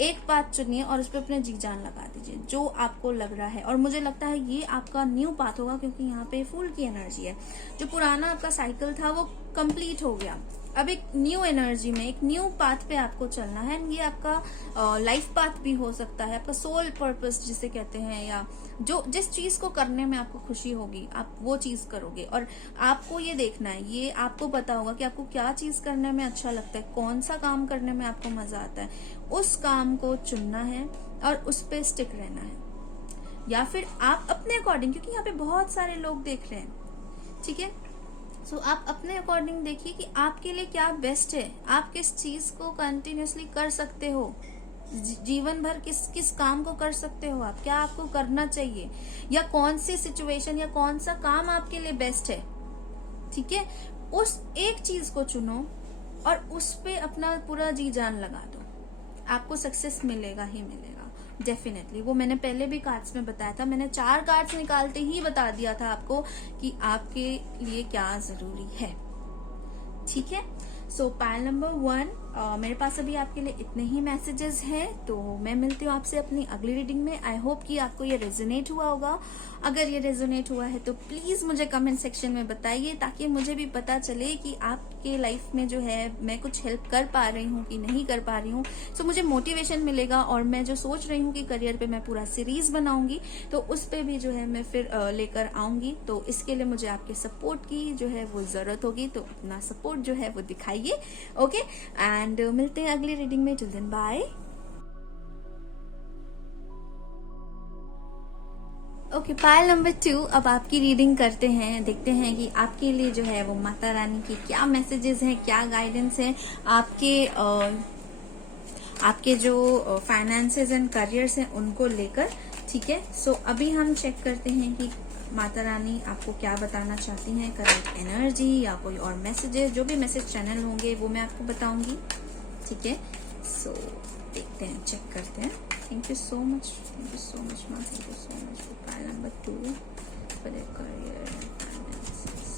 एक पाथ चुनिए और उस पर अपने जी जान लगा दीजिए जो आपको लग रहा है। और मुझे लगता है ये आपका न्यू पाथ होगा, क्योंकि यहाँ पे फूल की एनर्जी है। जो पुराना आपका साइकिल था वो कंप्लीट हो गया। अब एक न्यू एनर्जी में, एक न्यू पाथ पे आपको चलना है। ये आपका लाइफ पाथ भी हो सकता है, आपका सोल पर्पस जिसे कहते हैं, या जो जिस चीज को करने में आपको खुशी होगी आप वो चीज करोगे। और आपको ये देखना है, ये आपको पता होगा कि आपको क्या चीज करने में अच्छा लगता है, कौन सा काम करने में आपको मजा आता है, उस काम को चुनना है और उस पे स्टिक रहना है। या फिर आप अपने अकॉर्डिंग, क्योंकि यहाँ पे बहुत सारे लोग देख रहे हैं, ठीक है, सो आप अपने अकॉर्डिंग देखिए कि आपके लिए क्या बेस्ट है, आप किस चीज को कंटिन्यूअसली कर सकते हो, जीवन भर किस किस काम को कर सकते हो आप, क्या आपको करना चाहिए, या कौन सी सिचुएशन या कौन सा काम आपके लिए बेस्ट है, ठीक है। उस एक चीज को चुनो और उस पे अपना पूरा जी जान लगा दो, आपको सक्सेस मिलेगा ही मिलेगा डेफिनेटली। वो मैंने पहले भी कार्ड्स में बताया था, मैंने 4 कार्ड्स निकालते ही बता दिया था आपको कि आपके लिए क्या जरूरी है, ठीक है। सो पाइल नंबर 1, मेरे पास अभी आपके लिए इतने ही मैसेजेस हैं, तो मैं मिलती हूँ आपसे अपनी अगली रीडिंग में। आई होप कि आपको ये रेजोनेट हुआ होगा। अगर ये रेजोनेट हुआ है तो प्लीज मुझे कमेंट सेक्शन में बताइए, ताकि मुझे भी पता चले कि आपके लाइफ में जो है मैं कुछ हेल्प कर पा रही हूँ कि नहीं कर पा रही हूँ। सो मुझे मोटिवेशन मिलेगा, और मैं जो सोच रही हूँ कि करियर पे मैं पूरा सीरीज बनाऊंगी, तो उस पे भी जो है मैं फिर लेकर आऊंगी। तो इसके लिए मुझे आपके सपोर्ट की जो है वो जरूरत होगी, तो अपना सपोर्ट जो है वो दिखाइए, ओके। एंड मिलते हैं अगली रीडिंग में, till then bye. Okay, Payal number 2, अब आपकी रीडिंग करते हैं, देखते हैं कि आपके लिए जो है वो माता रानी की क्या मैसेजेस हैं, क्या गाइडेंस है आपके जो फाइनेंसेस एंड करियर्स हैं उनको लेकर, ठीक है। सो अभी हम चेक करते हैं कि माता रानी आपको क्या बताना चाहती हैं, करेक्ट एनर्जी या कोई और मैसेजेस, जो भी मैसेज चैनल होंगे वो मैं आपको बताऊंगी, ठीक है। सो देखते हैं, चेक करते हैं। थैंक यू सो मच माँ, thank you so much for pile number 2 for the career finances.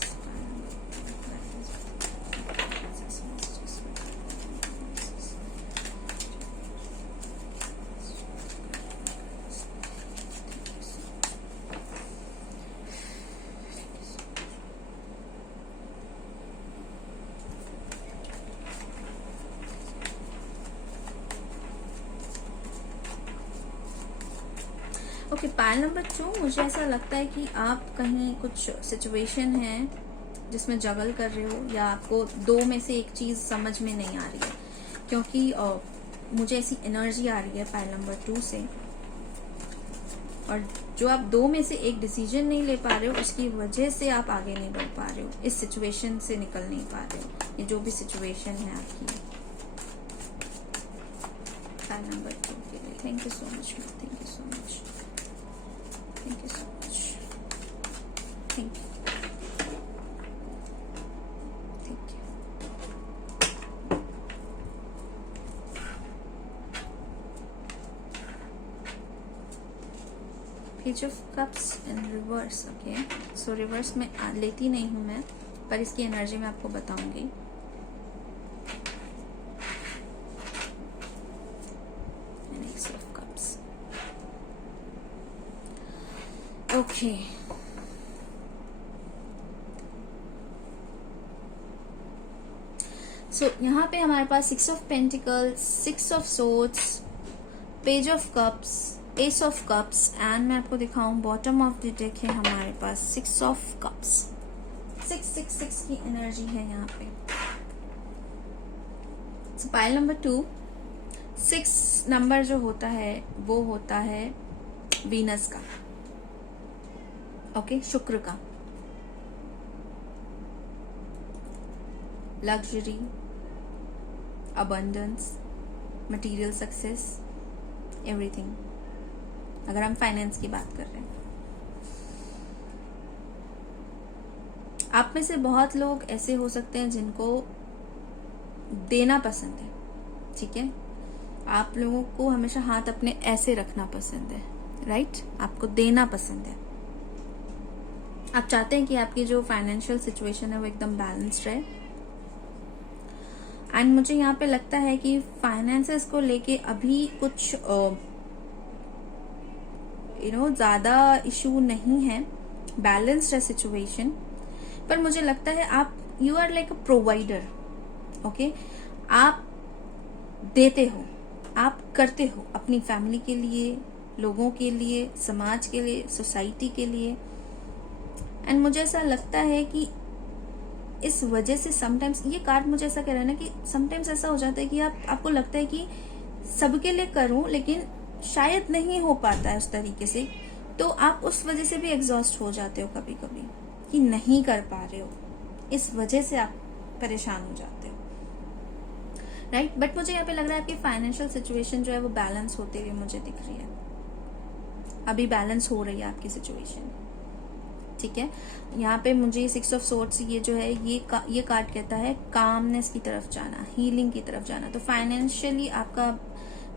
Okay, pile number 2, मुझे ऐसा लगता है कि आप कहीं कुछ सिचुएशन है जिसमें जगल कर रहे हो, या आपको 2 में से एक चीज समझ में नहीं आ रही है, क्योंकि मुझे ऐसी एनर्जी आ रही है पाइल नंबर 2 से। और जो आप 2 में से एक डिसीजन नहीं ले पा रहे हो, उसकी वजह से आप आगे नहीं बढ़ पा रहे हो, इस सिचुएशन से निकल नहीं पा रहे हो, ये जो भी सिचुएशन है आपकी। पाइल नंबर 2 के लिए thank you so much, thank you so much, thank you so much, thank you, thank you। Page of cups in reverse, okay. So reverse में लेती नहीं हूं मैं, पर इसकी एनर्जी मैं आपको बताऊंगी। Ace of Cups, okay. So यहाँ पे हमारे पास 6 of pentacles, 6 of swords, page of cups, ace of cups, and मैं आपको दिखाऊं बॉटम ऑफ द डेक है हमारे पास 6 ऑफ कप्स। 666 की एनर्जी है यहाँ पे। सो पाइल नंबर 2, 6 नंबर जो होता है वो होता है वीनस का, ओके, शुक्र का। Luxury, abundance, material success, everything, अगर हम फाइनेंस की बात कर रहे हैं। आप में से बहुत लोग ऐसे हो सकते हैं जिनको देना पसंद है, ठीक है, आप लोगों को हमेशा हाथ अपने ऐसे रखना पसंद है, राइट? आपको देना पसंद है। आप चाहते हैं कि आपकी जो फाइनेंशियल सिचुएशन है वो एकदम बैलेंस्ड रहे। एंड मुझे यहाँ पे लगता है कि फाइनेंसेस को लेके अभी कुछ ज्यादा इशू नहीं है, बैलेंस्ड है सिचुएशन। पर मुझे लगता है आप you are like a provider, okay? आप देते हो, आप करते हो अपनी फैमिली के लिए, लोगों के लिए, समाज के लिए, सोसाइटी के लिए। एंड मुझे ऐसा लगता है कि इस वजह से समटाइम्स ये कार्ड मुझे ऐसा कह रहा है ना कि समटाइम्स ऐसा हो जाता है कि आपको लगता है कि सबके लिए करूं, लेकिन शायद नहीं हो पाता है उस तरीके से, तो आप उस वजह से भी एग्जॉस्ट हो जाते हो कभी कभी कि नहीं कर पा रहे हो, इस वजह से आप परेशान हो जाते हो, राइट? बट मुझे यहाँ पे लग रहा है आपकी फाइनेंशियल सिचुएशन जो है वो बैलेंस होते हुए मुझे दिख रही है। अभी बैलेंस हो रही है आपकी सिचुएशन, ठीक है? यहाँ पे मुझे 6 ऑफ सोर्ड्स ये जो है ये कार्ड कहता है कामनेस की तरफ जाना, हीलिंग की तरफ जाना। तो फाइनेंशियली आपका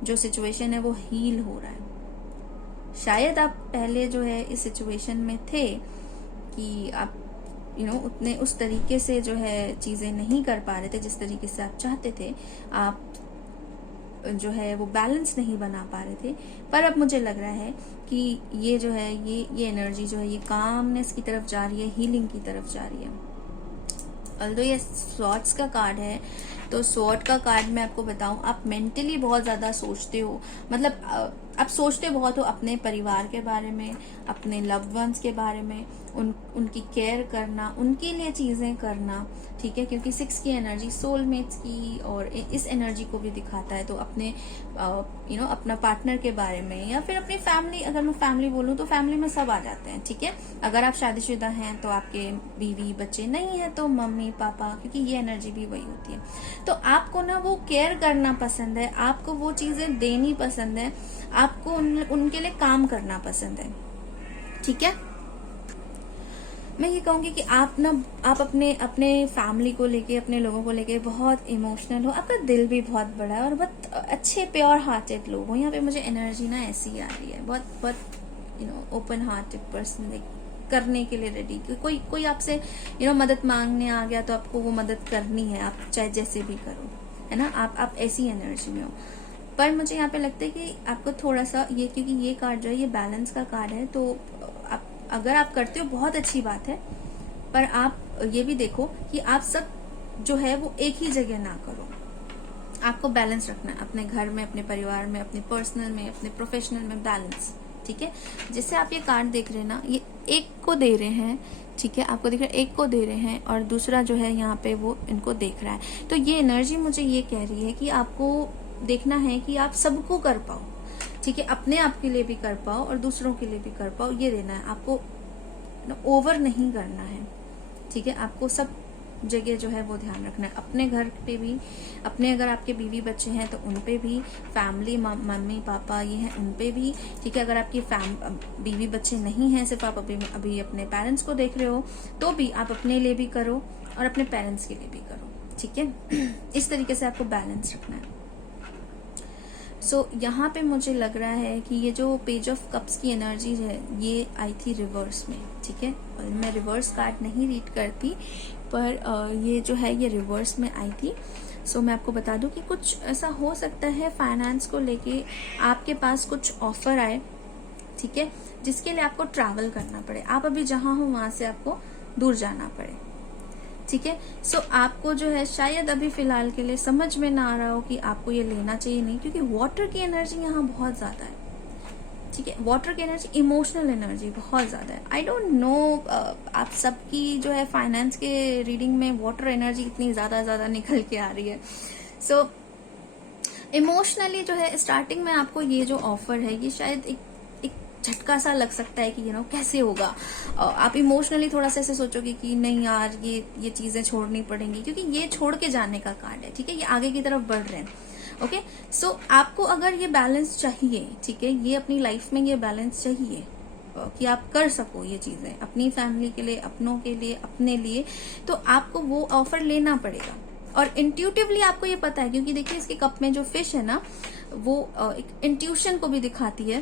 जो सिचुएशन है वो हील हो रहा है। शायद आप पहले जो है इस सिचुएशन में थे कि आप उतने उस तरीके से जो है चीजें नहीं कर पा रहे थे जिस तरीके से आप चाहते थे, आप जो है वो बैलेंस नहीं बना पा रहे थे। पर अब मुझे लग रहा है कि ये जो है ये एनर्जी जो है ये कामनेस की तरफ जा रही है, हीलिंग की तरफ जा रही है। ऑल्दो ये स्वॉर्ड्स का कार्ड है, तो स्वॉर्ड का कार्ड मैं आपको बताऊं, आप मेंटली बहुत ज्यादा सोचते हो, मतलब आप सोचते बहुत हो अपने परिवार के बारे में, अपने लव्ड वंस के बारे में, उनकी केयर करना, उनके लिए चीजें करना, ठीक है? क्योंकि 6 की एनर्जी सोलमेट्स की और इस एनर्जी को भी दिखाता है। तो अपने अपना पार्टनर के बारे में या फिर अपनी फैमिली, अगर मैं फैमिली बोलूं तो फैमिली में सब आ जाते हैं, ठीक है? अगर आप शादीशुदा हैं तो आपके बीवी बच्चे, नहीं है तो मम्मी पापा, क्योंकि ये एनर्जी भी वही होती है। तो आपको ना वो केयर करना पसंद है, आपको वो चीजें देनी पसंद है, आपको उनके लिए काम करना पसंद है, ठीक है? मैं ये कहूंगी कि आप अपने फैमिली को लेके, अपने लोगों को लेके बहुत इमोशनल हो, आपका दिल भी बहुत बड़ा है और बहुत अच्छे प्योर हार्टेड लोग हो। यहाँ पे मुझे एनर्जी ना ऐसी आ रही है, बहुत बहुत ओपन हार्टेड पर्सन, करने के लिए रेडी। कोई आपसे मदद मांगने आ गया तो आपको वो मदद करनी है, आप चाहे जैसे भी करो, है ना? आप ऐसी एनर्जी में हो। पर मुझे यहाँ पे लगता है कि आपको थोड़ा सा क्योंकि ये कार्ड जो है ये बैलेंस का कार्ड है, तो अगर आप करते हो बहुत अच्छी बात है, पर आप ये भी देखो कि आप सब जो है वो एक ही जगह ना करो। आपको बैलेंस रखना है अपने घर में, अपने परिवार में, अपने पर्सनल में, अपने प्रोफेशनल में, बैलेंस, ठीक है? जैसे आप ये कार्ड देख रहे हैं ना, ये एक को दे रहे हैं, ठीक है? आपको दिख रहा है एक को दे रहे हैं और दूसरा जो है यहाँ पे वो इनको देख रहा है। तो ये एनर्जी मुझे ये कह रही है कि आपको देखना है कि आप सबको कर पाओ, ठीक है? अपने आप के लिए भी कर पाओ और दूसरों के लिए भी कर पाओ, ये देना है आपको, ओवर नहीं करना है, ठीक है? आपको सब जगह जो है वो ध्यान रखना है, अपने घर पे भी, अपने अगर आपके बीवी बच्चे हैं तो उन पे भी, फैमिली मम्मी पापा ये हैं उन पे भी, ठीक है? अगर आपकी बीवी बच्चे नहीं हैं, सिर्फ आप अभी अपने पेरेंट्स को देख रहे हो, तो भी आप अपने लिए भी करो और अपने पेरेंट्स के लिए भी करो, ठीक है? इस तरीके से आपको बैलेंस रखना है। यहाँ पे मुझे लग रहा है कि ये जो पेज ऑफ कप्स की एनर्जी है ये आई थी रिवर्स में, ठीक है? और मैं रिवर्स कार्ड नहीं रीड करती, पर ये जो है ये रिवर्स में आई थी। मैं आपको बता दूं कि कुछ ऐसा हो सकता है फाइनेंस को लेके आपके पास कुछ ऑफर आए, ठीक है? जिसके लिए आपको ट्रैवल करना पड़े, आप अभी जहां हो वहां से आपको दूर जाना पड़े, ठीक है? आपको जो है शायद अभी फिलहाल के लिए समझ में ना आ रहा हो कि आपको ये लेना चाहिए नहीं, क्योंकि वाटर की एनर्जी यहाँ बहुत ज्यादा है, ठीक है? वाटर की एनर्जी, इमोशनल एनर्जी बहुत ज्यादा है। आई डोंट नो आप सबकी जो है फाइनेंस के रीडिंग में वाटर एनर्जी इतनी ज्यादा निकल के आ रही है। इमोशनली जो है स्टार्टिंग में आपको ये जो ऑफर है ये शायद एक झटका सा लग सकता है कि कैसे होगा। आप इमोशनली थोड़ा सा ऐसे सोचोगे कि नहीं यार ये चीजें छोड़नी पड़ेंगी, क्योंकि ये छोड़ के जाने का कार्ड है, ठीक है? ये आगे की तरफ बढ़ रहे हैं, ओके? आपको अगर ये बैलेंस चाहिए, ठीक है, ये अपनी लाइफ में ये बैलेंस चाहिए कि आप कर सको ये चीजें अपनी फैमिली के लिए, अपनों के लिए, अपने लिए, तो आपको वो ऑफर लेना पड़ेगा। और इंट्यूटिवली आपको ये पता है, क्योंकि देखिए इसके कप में जो फिश है ना, वो एक इंट्यूशन को भी दिखाती है,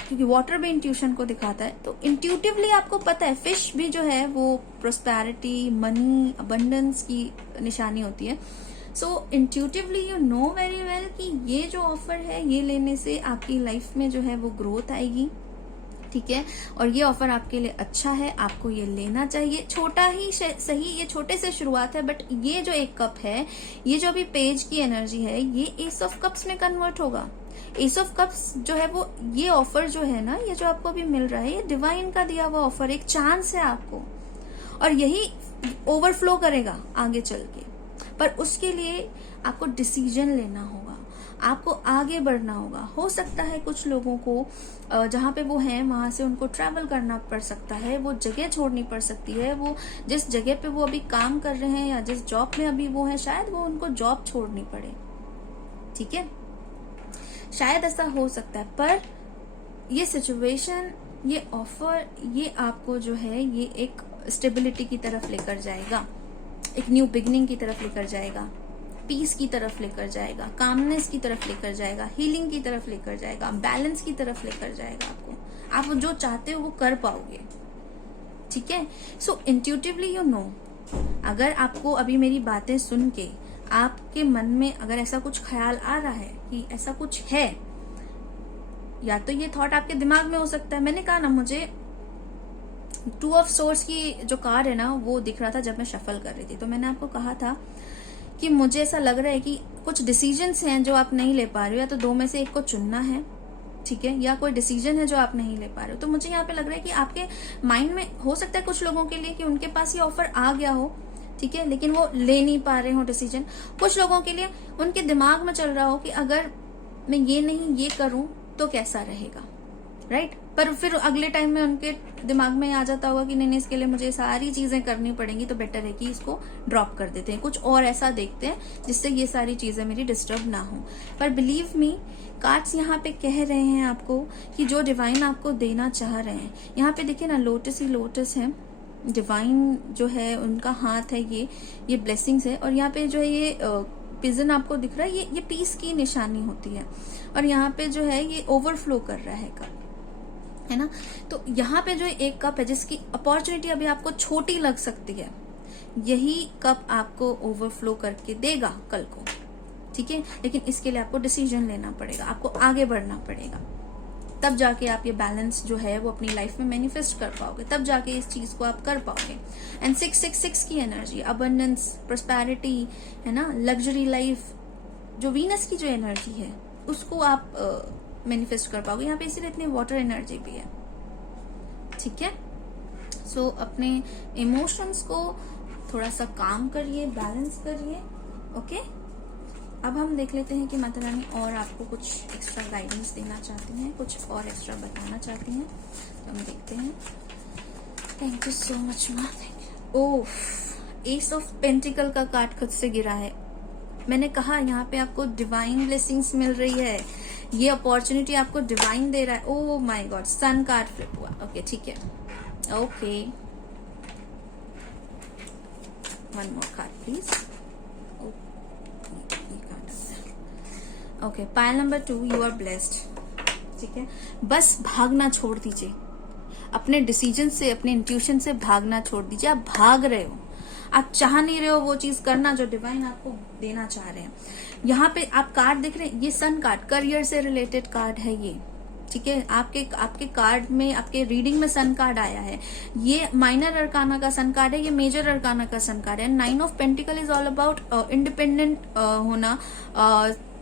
क्योंकि वाटर भी इंट्यूशन को दिखाता है। तो इंट्यूटिवली आपको पता है फिश भी जो है वो प्रोस्पेरिटी, मनी, अबंडेंस की निशानी होती है। So intuitively you know very well कि ये जो ऑफर है ये लेने से आपकी लाइफ में जो है वो ग्रोथ आएगी, ठीक है, और ये ऑफर आपके लिए अच्छा है, आपको ये लेना चाहिए। छोटा ही सही, ये छोटे से शुरुआत है, बट ये जो एक कप है, ये जो अभी पेज की एनर्जी है, ये एस ऑफ कप्स में कन्वर्ट होगा। एस ऑफ कप्स जो है वो, ये ऑफर जो है ना, ये जो आपको अभी मिल रहा है, ये डिवाइन का दिया हुआ ऑफर, एक चांस है आपको, और यही ओवरफ्लो करेगा आगे चल के। पर उसके लिए आपको डिसीजन लेना होगा, आपको आगे बढ़ना होगा। हो सकता है कुछ लोगों को जहाँ पे वो हैं वहां से उनको ट्रैवल करना पड़ सकता है, वो जगह छोड़नी पड़ सकती है, वो जिस जगह पे वो अभी काम कर रहे हैं या जिस जॉब में अभी वो है, शायद वो उनको जॉब छोड़नी पड़े, ठीक है, शायद ऐसा हो सकता है। पर ये सिचुएशन, ये ऑफर, ये आपको जो है ये एक स्टेबिलिटी की तरफ लेकर जाएगा, एक न्यू बिगनिंग की तरफ लेकर जाएगा, पीस की तरफ लेकर जाएगा, कामनेस की तरफ लेकर जाएगा, हीलिंग की तरफ लेकर जाएगा, बैलेंस की तरफ लेकर जाएगा आपको। आप जो चाहते हो वो कर पाओगे, ठीक है। सो इंट्यूटिवली यू नो, अगर आपको अभी मेरी बातें सुन के आपके मन में अगर ऐसा कुछ ख्याल आ रहा है कि ऐसा कुछ है, या तो ये थॉट आपके दिमाग में हो सकता है। मैंने कहा ना, मुझे 2 ऑफ सोर्स की जो कार्ड है ना वो दिख रहा था जब मैं शफल कर रही थी, तो मैंने आपको कहा था कि मुझे ऐसा लग रहा है कि कुछ डिसीजंस हैं जो आप नहीं ले पा रहे हो, या तो 2 में से एक को चुनना है, ठीक है, या कोई डिसीजन है जो आप नहीं ले पा रहे हो। तो मुझे यहाँ पे लग रहा है कि आपके माइंड में हो सकता है कुछ लोगों के लिए कि उनके पास ये ऑफर आ गया हो, ठीक है, लेकिन वो ले नहीं पा रहे हो डिसीजन। कुछ लोगों के लिए उनके दिमाग में चल रहा हो कि अगर मैं ये नहीं ये करूं तो कैसा रहेगा, राइट। पर फिर अगले टाइम में उनके दिमाग में आ जाता होगा कि नहीं, इसके लिए मुझे सारी चीजें करनी पड़ेंगी, तो बेटर है कि इसको ड्रॉप कर देते हैं, कुछ और ऐसा देखते हैं जिससे ये सारी चीजें मेरी डिस्टर्ब ना हो। पर बिलीव मी, कार्ड्स यहाँ पे कह रहे हैं आपको कि जो डिवाइन आपको देना चाह रहे हैं, यहाँ पे देखिए ना, लोटस ही लोटस है, डिवाइन जो है उनका हाथ है, ये ब्लेसिंग्स है, और यहाँ पे जो है ये पिजन आपको दिख रहा है, ये पीस की निशानी होती है, और यहाँ पे जो है ये ओवरफ्लो कर रहा है कप, है ना। तो यहाँ पे जो एक कप है जिसकी अपॉर्चुनिटी अभी आपको छोटी लग सकती है, यही कप आपको ओवरफ्लो करके देगा कल को, ठीक है। लेकिन इसके लिए आपको डिसीजन लेना पड़ेगा, आपको आगे बढ़ना पड़ेगा, तब जाके आप ये बैलेंस जो है वो अपनी लाइफ में मैनिफेस्ट कर पाओगे, तब जाके इस चीज को आप कर पाओगे। एंड 666 की एनर्जी, अबंडेंस, प्रोस्पेरिटी, है ना, लग्जरी लाइफ, जो वीनस की जो एनर्जी है उसको आप मैनिफेस्ट कर पाओगे। यहाँ पे इसीलिए इतनी वाटर एनर्जी भी है, ठीक है। सो अपने इमोशंस को थोड़ा सा काम करिए, बैलेंस करिए, ओके। अब हम देख लेते हैं कि माता रानी और आपको कुछ एक्स्ट्रा गाइडेंस देना चाहती हैं, कुछ और एक्स्ट्रा बताना चाहती हैं, तो हम देखते हैं। थैंक यू सो मच माँ, thank you. Oh, S of pentacle का कार्ड खुद से गिरा है। मैंने कहा यहाँ पे आपको डिवाइन ब्लेसिंग्स मिल रही है, ये अपॉर्चुनिटी आपको डिवाइन दे रहा है। Oh my God, sun card flip हुआ, ओके ठीक है, okay, one more card please. Okay, Payal number 2, you are blessed, ठीक है। बस भागना छोड़ दीजिए, अपने डिसीजन से, अपने इंट्यूशन से भागना छोड़ दीजिए। आप भाग रहे हो, आप चाह नहीं रहे हो वो चीज करना जो डिवाइन आपको देना चाह रहे हैं। यहाँ पे आप कार्ड देख रहे हैं, ये सन कार्ड, करियर से रिलेटेड कार्ड है ये, ठीक है। आपके कार्ड में, आपके रीडिंग में सन कार्ड आया है। ये माइनर अरकाना का सन कार्ड है, ये मेजर अरकाना का सन कार्ड है। 9 of pentacle is all about independent होना,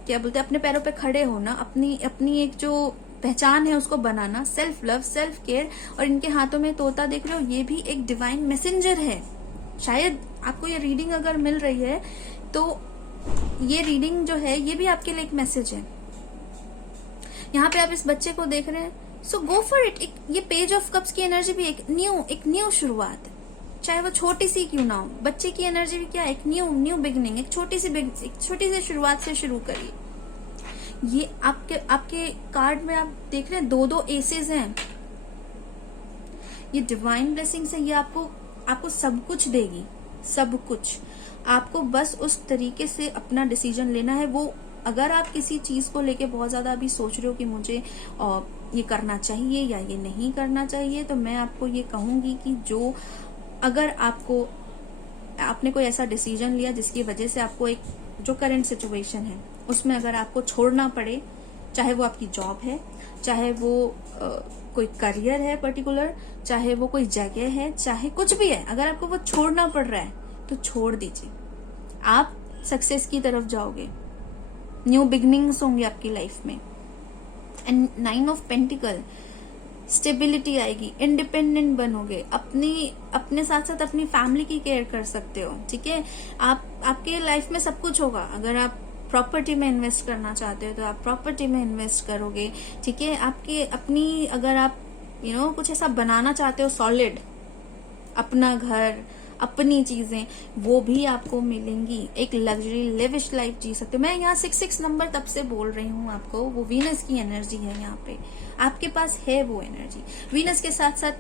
क्या बोलते हैं, अपने पैरों पे खड़े होना, अपनी एक जो पहचान है उसको बनाना, सेल्फ लव, सेल्फ केयर। और इनके हाथों में तोता देख रहे हो, ये भी एक डिवाइन मैसेंजर है। शायद आपको ये रीडिंग अगर मिल रही है तो ये रीडिंग जो है ये भी आपके लिए एक मैसेज है। यहाँ पे आप इस बच्चे को देख रहे हैं, सो गो फॉर इट। ये पेज ऑफ कप्स की एनर्जी भी एक न्यू शुरुआत है, चाहे वो छोटी सी क्यों ना हो। बच्चे की एनर्जी भी क्या है, एक न्यू बिगनिंग, एक छोटी सी शुरुआत से शुरू करिए। ये आपके कार्ड में आप देख रहे हैं 2 एसेस हैं, ये डिवाइन ब्लेसिंग्स है। ये आपको सब कुछ देगी, सब कुछ। आपको बस उस तरीके से अपना डिसीजन लेना है, वो अगर आप किसी चीज को लेके बहुत ज्यादा अभी सोच रहे हो कि मुझे ये करना चाहिए या ये नहीं करना चाहिए, तो मैं आपको ये कहूंगी कि जो अगर आपने कोई ऐसा डिसीजन लिया जिसकी वजह से आपको एक जो करंट सिचुएशन है उसमें अगर आपको छोड़ना पड़े, चाहे वो आपकी जॉब है, चाहे वो कोई करियर है पर्टिकुलर, चाहे वो कोई जगह है, चाहे कुछ भी है, अगर आपको वो छोड़ना पड़ रहा है तो छोड़ दीजिए। आप सक्सेस की तरफ जाओगे, न्यू बिगनिंग्स होंगे आपकी लाइफ में। एंड 9 ऑफ पेंटिकल, स्टेबिलिटी आएगी, इंडिपेंडेंट बनोगे, अपने साथ साथ अपनी फैमिली की केयर कर सकते हो। ठीक है, आपके लाइफ में सब कुछ होगा। अगर आप प्रॉपर्टी में इन्वेस्ट करना चाहते हो तो आप प्रॉपर्टी में इन्वेस्ट करोगे। ठीक है, आपके अपनी अगर आप कुछ ऐसा बनाना चाहते हो सॉलिड, अपना घर, अपनी चीजें, वो भी आपको मिलेंगी। एक लग्जरी लिविश लाइफ जी सकते हो। मैं यहाँ 66 नंबर तब से बोल रही हूँ आपको, वो वीनस की एनर्जी है यहाँ पे, आपके पास है वो एनर्जी। वीनस के साथ साथ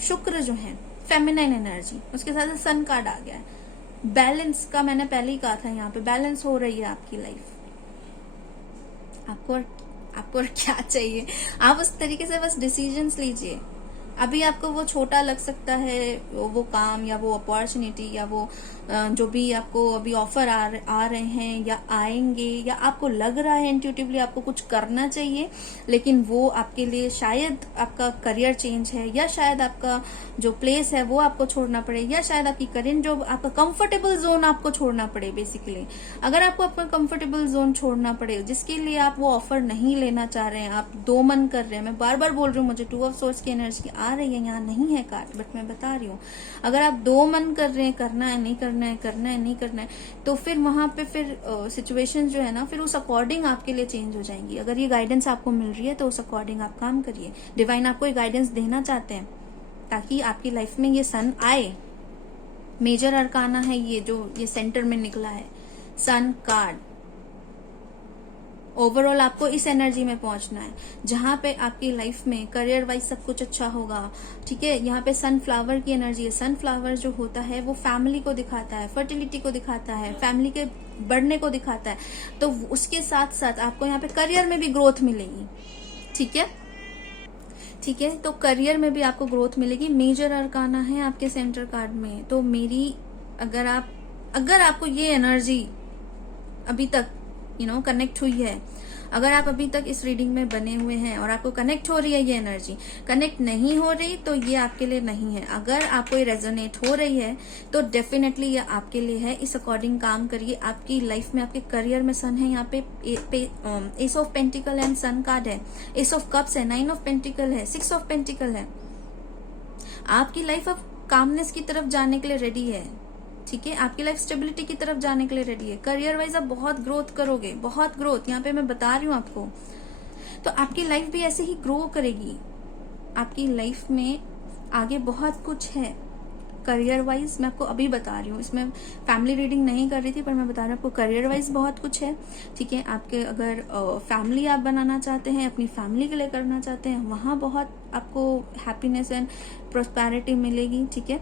शुक्र जो है फेमिनाइन एनर्जी, उसके साथ साथ सन कार्ड आ गया है। बैलेंस का मैंने पहले ही कहा था, यहाँ पे बैलेंस हो रही है आपकी लाइफ। आपको और क्या चाहिए, आप उस तरीके से बस डिसीजंस लीजिए। अभी आपको वो छोटा लग सकता है, वो काम या वो अपॉर्चुनिटी या वो जो भी आपको अभी ऑफर आ रहे हैं या आएंगे, या आपको लग रहा है इंट्यूटिवली आपको कुछ करना चाहिए, लेकिन वो आपके लिए शायद आपका करियर चेंज है, या शायद आपका जो प्लेस है वो आपको छोड़ना पड़े, या शायद आपकी करेंट जॉब, आपका कंफर्टेबल जोन आपको छोड़ना पड़े। बेसिकली अगर आपको अपना कंफर्टेबल जोन छोड़ना पड़े जिसके लिए आप वो ऑफर नहीं लेना चाह रहे हैं, आप दो मन कर रहे हैं, मैं बार बार बोल रही हूँ, मुझे 2 ऑफ सोर्स की एनर्जी आ रही है, यहाँ नहीं है कार्ड बट मैं बता रही हूँ। अगर आप दो मन कर रहे हैं, करना है नहीं करना है, करना है नहीं करना है, तो फिर वहां पे फिर सिचुएशन जो है ना, फिर उस अकॉर्डिंग आपके लिए चेंज हो जाएंगी। अगर ये गाइडेंस आपको मिल रही है तो उस अकॉर्डिंग आप काम करिए। डिवाइन आपको ये गाइडेंस देना चाहते हैं ताकि आपकी लाइफ में ये सन आए। मेजर अरकाना है ये सेंटर में निकला है, सन कार्ड। ओवरऑल आपको इस एनर्जी में पहुंचना है जहां पे आपकी लाइफ में करियर वाइज सब कुछ अच्छा होगा। ठीक है, यहाँ पे सनफ्लावर की एनर्जी है। सनफ्लावर जो होता है वो फैमिली को दिखाता है, फर्टिलिटी को दिखाता है, फैमिली के बढ़ने को दिखाता है। तो उसके साथ साथ आपको यहाँ पे करियर में भी ग्रोथ मिलेगी। ठीक है, ठीक है, तो करियर में भी आपको ग्रोथ मिलेगी। मेजर अरकाना है आपके सेंटर कार्ड में। तो मेरी अगर आपको ये एनर्जी अभी तक कनेक्ट हुई है, अगर आप अभी तक इस रीडिंग में बने हुए हैं और आपको कनेक्ट हो रही है ये एनर्जी, कनेक्ट नहीं हो रही तो ये आपके लिए नहीं है। अगर आपको ये रेजोनेट हो रही है तो डेफिनेटली ये आपके लिए है। इस अकॉर्डिंग काम करिए। आपकी लाइफ में आपके करियर में सन है, यहाँ पे ace of pentacles and sun card है, एस ऑफ कप्स है, 9 ऑफ पेंटिकल है, 6 ऑफ पेंटिकल है। आपकी लाइफ अब कामनेस की तरफ जाने के लिए रेडी है। ठीक है, आपकी लाइफ स्टेबिलिटी की तरफ जाने के लिए रेडी है। करियर वाइज आप बहुत ग्रोथ करोगे, बहुत ग्रोथ, यहाँ पे मैं बता रही हूँ आपको। तो आपकी लाइफ भी ऐसे ही ग्रो करेगी। आपकी लाइफ में आगे बहुत कुछ है करियर वाइज, मैं आपको अभी बता रही हूँ। इसमें फैमिली रीडिंग नहीं कर रही थी पर मैं बता रही हूँ आपको करियर वाइज बहुत कुछ है। ठीक है, आपके अगर फैमिली आप बनाना चाहते हैं, अपनी फैमिली के लिए करना चाहते हैं, वहां बहुत आपको हैप्पीनेस एंड प्रोस्पेरिटी मिलेगी। ठीक है,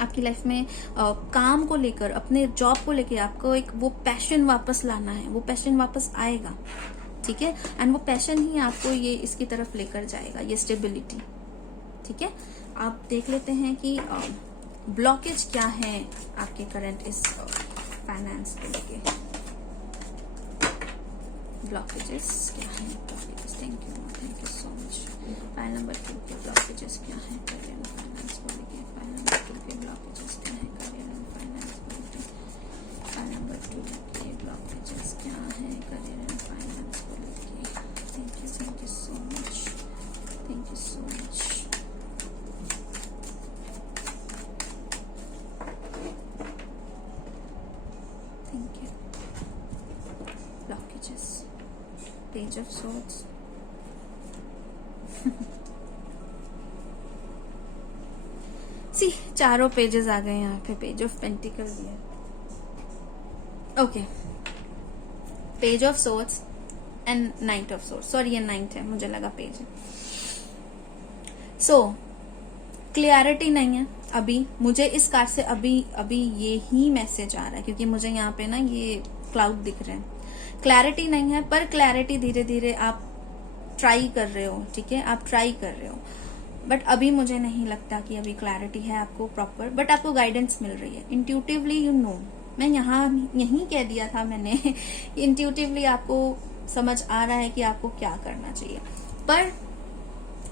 आपकी लाइफ में काम को लेकर, अपने जॉब को लेकर आपको एक वो पैशन वापस लाना है, वो पैशन वापस आएगा। ठीक है, एंड वो पैशन ही आपको ये इसकी तरफ लेकर जाएगा, ये स्टेबिलिटी। ठीक है, आप देख लेते हैं कि ब्लॉकेज क्या है आपके करंट इस फाइनेंस को लेके। ब्लॉकेजेस क्या है? Thank you so much. File number 2 के ब्लॉकेजेस क्या है करियर एंड फाइनेंस को लेके? फाइल नंबर 2 के ब्लॉकेजेस क्या है करियर एंड फाइनेंस को लेके? फाइल नंबर 2 के ब्लॉकेजेस क्या है करियर एंड फाइनेंस को लेके? Thank you so much, thank you so much. Thank you. Blockages, page of swords, सी चारों पेजेस आ गए यहाँ पे। पेज ऑफ पेंटिकल भी है। Okay, page of swords and night of swords. Sorry, ये 9th है, मुझे लगा पेज है। सो क्लियरिटी नहीं है अभी मुझे इस कार्ड से। अभी ये ही मैसेज आ रहा है, क्योंकि मुझे यहाँ पे ना ये क्लाउड दिख रहे हैं। क्लैरिटी नहीं है, पर क्लैरिटी धीरे धीरे आप ट्राई कर रहे हो, ठीक है, आप ट्राई कर रहे हो। बट अभी मुझे नहीं लगता कि अभी क्लैरिटी है आपको प्रॉपर, बट आपको गाइडेंस मिल रही है इंट्यूटिवली, यू नो। मैं यहीं कह दिया था मैंने इंट्यूटिवली आपको समझ आ रहा है कि आपको क्या करना चाहिए। पर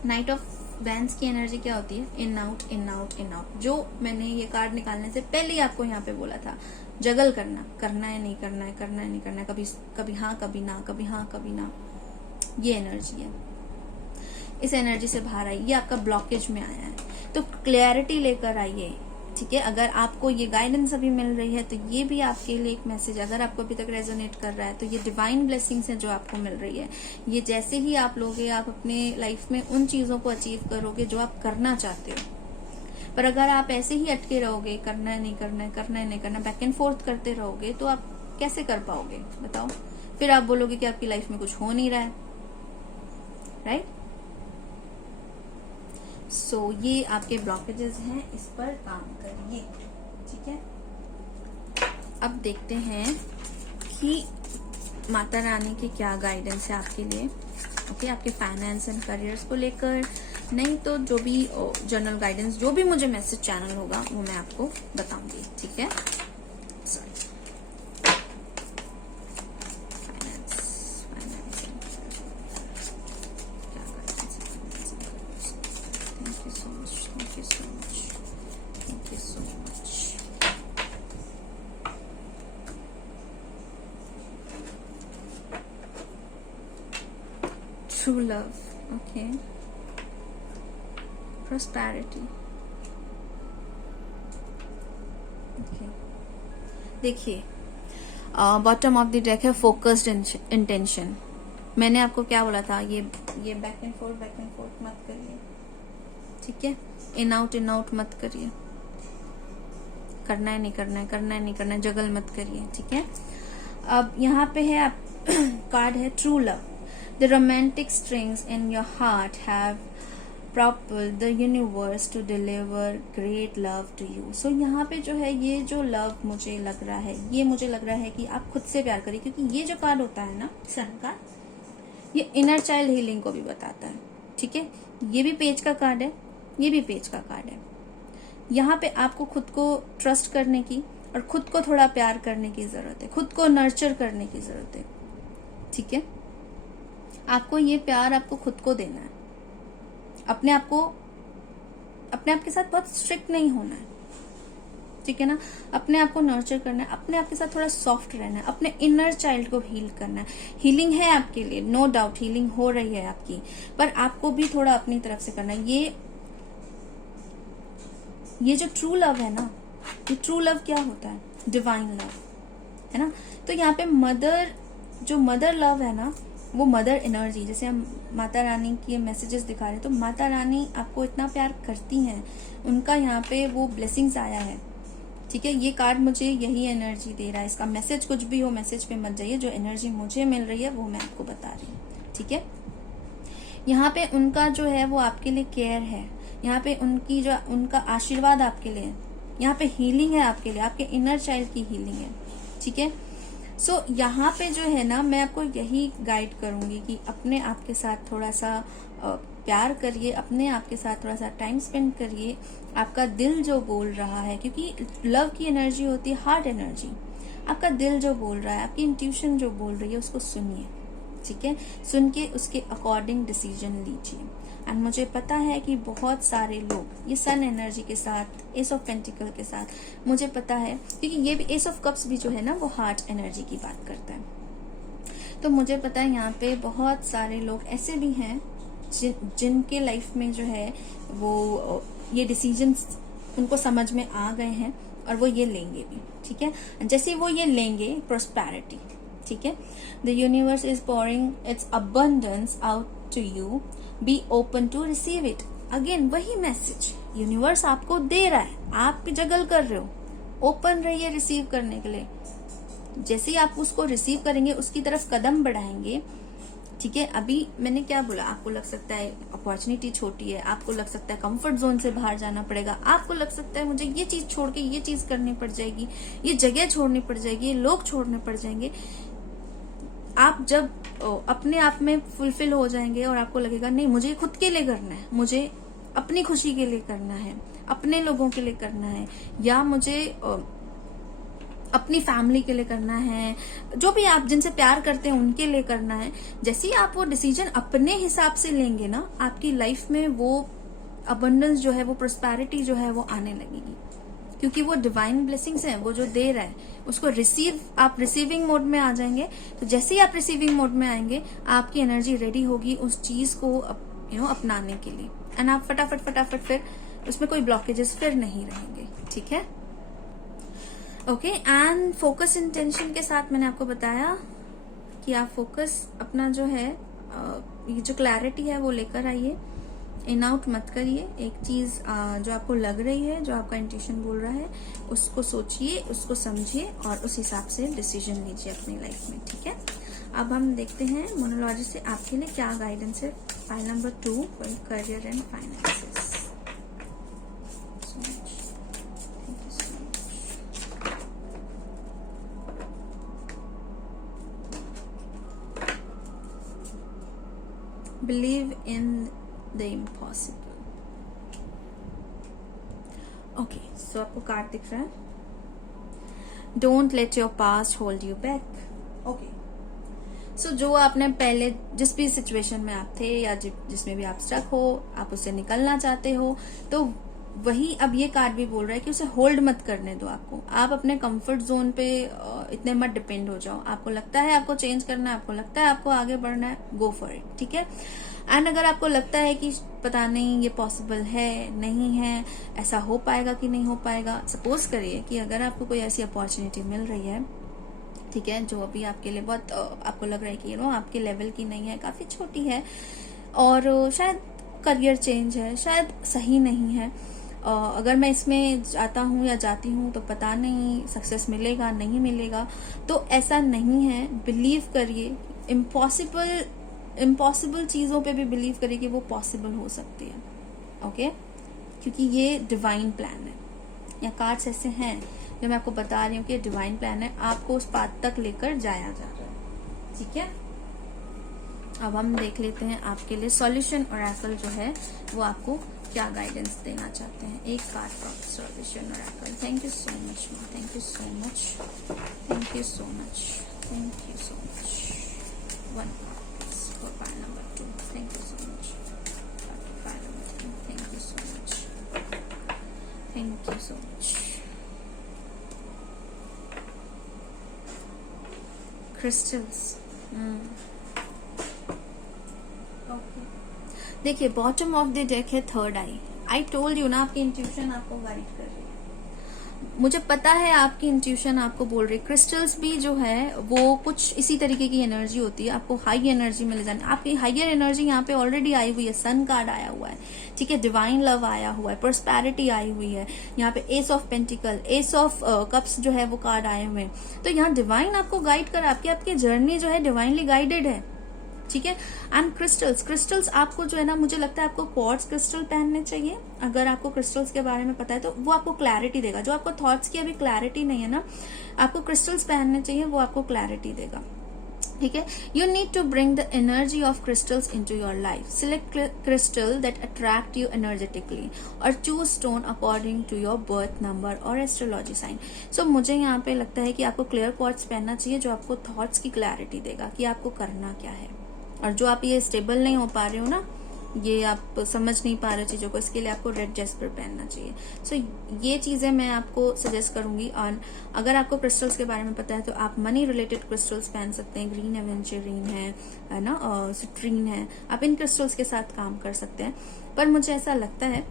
नाइट ऑफ वैंस की एनर्जी क्या होती है? In out in out in out. जो मैंने ये कार्ड निकालने से पहले ही आपको यहाँ पे बोला था, जगल करना है नहीं करना है, करना है नहीं करना है, कभी हाँ कभी ना, कभी हाँ कभी ना। ये एनर्जी है, इस एनर्जी से बाहर आइए। ये आपका ब्लॉकेज में आया है, तो क्लैरिटी लेकर आइए, ठीक है। अगर आपको ये गाइडेंस अभी मिल रही है तो ये भी आपके लिए एक मैसेज, अगर आपको अभी तक रेजोनेट कर रहा है तो ये डिवाइन ब्लेसिंग्स है जो आपको मिल रही है। ये जैसे ही आप लोगे, आप अपने लाइफ में उन चीजों को अचीव करोगे जो आप करना चाहते हो। पर अगर आप ऐसे ही अटके रहोगे, करना है नहीं करना है, करना है नहीं करना, बैक एंड फोर्थ करते रहोगे, तो आप कैसे कर पाओगे बताओ? फिर आप बोलोगे कि आपकी लाइफ में कुछ हो नहीं रहा है, राइट? सो ये आपके ब्लॉकेजेस हैं, इस पर काम करिए, ठीक है। अब देखते हैं कि माता रानी की क्या गाइडेंस है आपके लिए, ओके। आपके फाइनेंस एंड करियर्स को लेकर, नहीं तो जो भी जनरल गाइडेंस, जो भी मुझे मैसेज चैनल होगा वो मैं आपको बताऊंगी, ठीक है। True love, okay. Prosperity, okay. देखिए, बॉटम ऑफ द डेक है फोकस्ड इंटेंशन। मैंने आपको क्या बोला था? ये बैक एंड फोर्थ मत करिए, ठीक है। इन आउट मत करिए, करना है नहीं करना है, करना है नहीं करना है, जगल मत करिए, ठीक है। अब यहाँ पे है आप कार्ड है true love. The romantic strings in your heart have propelled the universe to deliver great love to you. So यहाँ पे जो है, ये जो लव मुझे लग रहा है, ये मुझे लग रहा है कि आप खुद से प्यार करिए, क्योंकि ये जो कार्ड होता है ना, सन का, ये इनर चाइल्ड हीलिंग को भी बताता है, ठीक है। ये भी पेज का कार्ड है, ये भी पेज का कार्ड है। यहाँ पे आपको खुद को ट्रस्ट करने की और खुद को थोड़ा प्यार करने की जरूरत है, खुद को नर्चर करने की जरूरत है, ठीक है। आपको ये प्यार आपको खुद को देना है, अपने आप के साथ बहुत स्ट्रिक्ट नहीं होना है, ठीक है ना। अपने आप को नर्चर करना है, अपने आप के साथ थोड़ा सॉफ्ट रहना है, अपने इनर चाइल्ड को हील करना है। हीलिंग है आपके लिए, नो डाउट हीलिंग हो रही है आपकी, पर आपको भी थोड़ा अपनी तरफ से करना है। ये जो ट्रू लव है ना, ये ट्रू लव क्या होता है? डिवाइन लव, है ना। तो यहाँ पे मदर लव है ना, वो मदर एनर्जी, जैसे हम माता रानी की मैसेजेस दिखा रहे हैं, तो माता रानी आपको इतना प्यार करती हैं, उनका यहाँ पे वो ब्लेसिंग्स आया है, ठीक है। ये कार्ड मुझे यही एनर्जी दे रहा है। इसका मैसेज कुछ भी हो, मैसेज पे मत जाइए, जो एनर्जी मुझे मिल रही है वो मैं आपको बता रही हूँ, ठीक है। यहाँ पे उनका जो है वो आपके लिए केयर है, यहाँ पे उनका आशीर्वाद आपके लिए, यहाँ पे हीलिंग है आपके लिए, आपके इनर चाइल्ड की हीलिंग है, ठीक है। सो यहाँ पे जो है ना, मैं आपको यही गाइड करूंगी कि अपने आप के साथ थोड़ा सा प्यार करिए, अपने आप के साथ थोड़ा सा टाइम स्पेंड करिए। आपका दिल जो बोल रहा है, क्योंकि लव की एनर्जी होती है हार्ट एनर्जी, आपका दिल जो बोल रहा है, आपकी इंट्यूशन जो बोल रही है, उसको सुनिए, ठीक है। सुन के उसके अकॉर्डिंग डिसीजन लीजिए। एंड मुझे पता है कि बहुत सारे लोग ये सन एनर्जी के साथ, एस ऑफ पेंटिकल के साथ, मुझे पता है, क्योंकि ये भी एस ऑफ कप्स भी जो है ना, वो हार्ट एनर्जी की बात करता है। तो मुझे पता है यहाँ पे बहुत सारे लोग ऐसे भी हैं जिनके लाइफ में जो है वो ये डिसीजंस उनको समझ में आ गए हैं, और वो ये लेंगे भी, ठीक है। जैसे वो ये लेंगे प्रॉस्पेरिटी, ठीक है। The universe is pouring its abundance out to you, be open to receive it. Again वही मैसेज यूनिवर्स आपको दे रहा है, आप भी जगल कर रहे हो, ओपन रहिए रिसीव करने के लिए। जैसे ही आप उसको रिसीव करेंगे, उसकी तरफ कदम बढ़ाएंगे, ठीक है, अभी मैंने क्या बोला, आपको लग सकता है अपॉर्चुनिटी छोटी है, आपको लग सकता है कंफर्ट जोन से बाहर जाना पड़ेगा, आपको लग सकता है मुझे ये चीज छोड़ के ये चीज करनी पड़ जाएगी, ये जगह छोड़नी पड़ जाएगी, ये लोग छोड़ने पड़ जाएंगे। आप जब अपने आप में फुलफिल हो जाएंगे और आपको लगेगा नहीं मुझे खुद के लिए करना है, मुझे अपनी खुशी के लिए करना है, अपने लोगों के लिए करना है, या मुझे अपनी फैमिली के लिए करना है, जो भी आप जिनसे प्यार करते हैं उनके लिए करना है, जैसे ही आप वो डिसीजन अपने हिसाब से लेंगे ना, आपकी लाइफ में वो अबंडेंस जो है, वो प्रोस्पेरिटी जो है वो आने लगेगी, क्योंकि वो डिवाइन ब्लेसिंग्स हैं, वो जो दे रहा है उसको आप रिसीविंग मोड में आ जाएंगे। तो जैसे ही आप रिसीविंग मोड में आएंगे, आपकी एनर्जी रेडी होगी उस चीज को अपनाने के लिए, एंड आप फटाफट फिर उसमें कोई ब्लॉकेजेस फिर नहीं रहेंगे। ठीक है, ओके। एंड फोकस इंटेंशन के साथ मैंने आपको बताया कि आप फोकस अपना जो है, ये जो क्लैरिटी है वो लेकर आइए, इन आउट मत करिए। एक चीज जो आपको लग रही है, जो आपका इंट्यूशन बोल रहा है, उसको सोचिए, उसको समझिए और उस हिसाब से डिसीजन लीजिए अपनी लाइफ में। ठीक है, अब हम देखते हैं मोनोलॉजी से आपके लिए क्या गाइडेंस है। File number 2 for career and finances. Believe in the impossible. Okay, so आपको कार्ड दिख रहा है, Don't let your past hold you back. Okay, so जो आपने पहले जिस भी सिचुएशन में आप थे या जिसमें भी आप स्टक हो, आप उससे निकलना चाहते हो, तो वही अब ये कार्ड भी बोल रहा है कि उसे होल्ड मत करने दो। आपको आप अपने कंफर्ट जोन पे इतने मत डिपेंड हो जाओ। आपको लगता है आपको चेंज करना है, आपको लगता है आपको आगे बढ़ना है, गो फॉर इट। ठीक है, एंड अगर आपको लगता है कि पता नहीं ये पॉसिबल है नहीं है, ऐसा हो पाएगा कि नहीं हो पाएगा, सपोज करिए कि अगर आपको कोई ऐसी अपॉर्चुनिटी मिल रही है, ठीक है, जो अभी आपके लिए बहुत आपको लग रहा है कि आपके लेवल की नहीं है, काफी छोटी है, और शायद करियर चेंज है, शायद सही नहीं है, अगर मैं इसमें जाता हूँ या जाती हूँ तो पता नहीं सक्सेस मिलेगा नहीं मिलेगा, तो ऐसा नहीं है। बिलीव करिए, इम्पॉसिबल चीजों पे भी बिलीव करिए कि वो पॉसिबल हो सकती है। ओके, क्योंकि ये डिवाइन प्लान है, या कार्ड्स ऐसे हैं जो मैं आपको बता रही हूँ कि डिवाइन प्लान है, आपको उस पाथ तक लेकर जाया जा रहा है। ठीक है, अब हम देख लेते हैं आपके लिए सॉल्यूशन ओरेकल जो है वो आपको क्या गाइडेंस देना चाहते हैं। एक कार्ड का solution oracle. Thank you so much माँ, thank you so much, thank you so much, thank you so much. 1 card for file number 2। Thank you so much. File number 2। Thank you so much, thank you so much. Crystals. देखिए, bottom of the deck है third I told you ना, आपकी intuition आपको guide कर रही है। मुझे पता है आपकी इंट्यूशन आपको बोल रही है। क्रिस्टल्स भी जो है वो कुछ इसी तरीके की एनर्जी होती है, आपको हाई एनर्जी में ले जाना। आपकी हाइयर एनर्जी यहाँ पे ऑलरेडी आई हुई है, सन कार्ड आया हुआ है, ठीक है, डिवाइन लव आया हुआ है, प्रोस्पेरिटी आई हुई है, यहाँ पे ace of pentacle, S of cups जो है वो कार्ड आए हुए हैं। तो यहाँ डिवाइन आपको गाइड कर, आपकी जर्नी जो है डिवाइनली गाइडेड है। ठीक है, एंड क्रिस्टल्स आपको जो है ना, मुझे लगता है आपको क्वार्ट्ज क्रिस्टल पहनने चाहिए। अगर आपको क्रिस्टल्स के बारे में पता है तो वो आपको क्लैरिटी देगा। जो आपको थॉट्स की अभी क्लैरिटी नहीं है ना, आपको क्रिस्टल्स पहनने चाहिए, वो आपको क्लैरिटी देगा। ठीक है, you need to bring the energy of crystals into your life. Select crystal that attract you energetically और choose stone according to your birth number और एस्ट्रोलॉजी साइन। सो मुझे यहाँ पे लगता है कि आपको क्लियर क्वार्ट्ज पहनना चाहिए, जो आपको थॉट्स की क्लैरिटी देगा कि आपको करना क्या है। और जो आप ये स्टेबल नहीं हो पा रहे हो ना, ये आप समझ नहीं पा रहे चीजों को, इसके लिए आपको रेड जेस्पर पहनना चाहिए। सो ये चीजें मैं आपको सजेस्ट करूंगी। और अगर आपको क्रिस्टल्स के बारे में पता है तो आप मनी रिलेटेड क्रिस्टल्स पहन सकते हैं। ग्रीन एवेंचरीन है ना, सिट्रीन है, आप इन क्रिस्टल्स के साथ काम कर सकते हैं। पर मुझे ऐसा लगता है,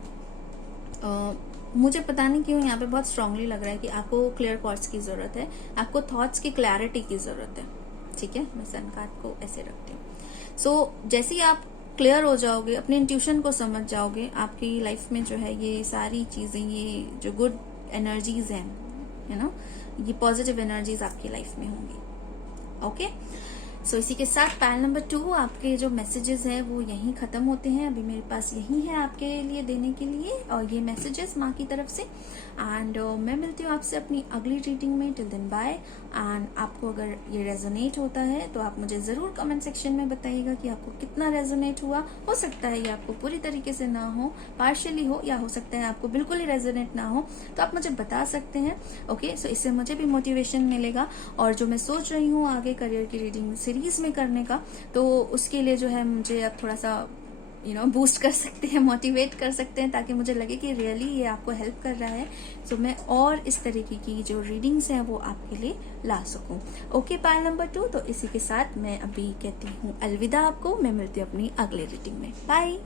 मुझे पता नहीं क्यों यहाँ पे बहुत स्ट्रांगली लग रहा है कि आपको क्लियर क्वार्ट्ज की जरूरत है, आपको थॉट्स की क्लैरिटी की जरूरत है। ठीक है, मैं सन कार्ड को ऐसे रखती हूँ। सो जैसे ही आप क्लियर हो जाओगे, अपने इंट्यूशन को समझ जाओगे, आपकी लाइफ में जो है ये सारी चीजें, ये जो गुड एनर्जीज हैं, ये पॉजिटिव एनर्जीज आपकी लाइफ में होंगी। ओके, सो इसी के साथ पायल नंबर 2 आपके जो मैसेजेस हैं वो यहीं खत्म होते हैं। अभी मेरे पास यही है आपके लिए देने के लिए और ये मैसेजेस माँ की तरफ से। एंड मैं मिलती हूँ आपसे अपनी अगली रीडिंग में। Till then bye. एंड आपको अगर ये रेजोनेट होता है तो आप मुझे जरूर कमेंट सेक्शन में बताइएगा कि आपको कितना रेजोनेट हुआ। हो सकता है ये आपको पूरी तरीके से ना हो, पार्शियली हो, या हो सकता है आपको बिल्कुल ही रेजोनेट ना हो, तो आप मुझे बता सकते हैं। ओके, सो इससे मुझे भी मोटिवेशन मिलेगा। और जो मैं सोच रही हूँ आगे करियर की रीडिंग सीरीज में करने का, तो उसके लिए जो है मुझे अब थोड़ा सा बूस्ट कर सकते हैं, मोटिवेट कर सकते हैं, ताकि मुझे लगे कि रियली ये आपको हेल्प कर रहा है। सो मैं और इस तरीके की जो रीडिंग्स हैं वो आपके लिए ला सकूं। ओके पायल नंबर 2, तो इसी के साथ मैं अभी कहती हूँ अलविदा आपको। मैं मिलती हूँ अपनी अगली रीडिंग में। बाय।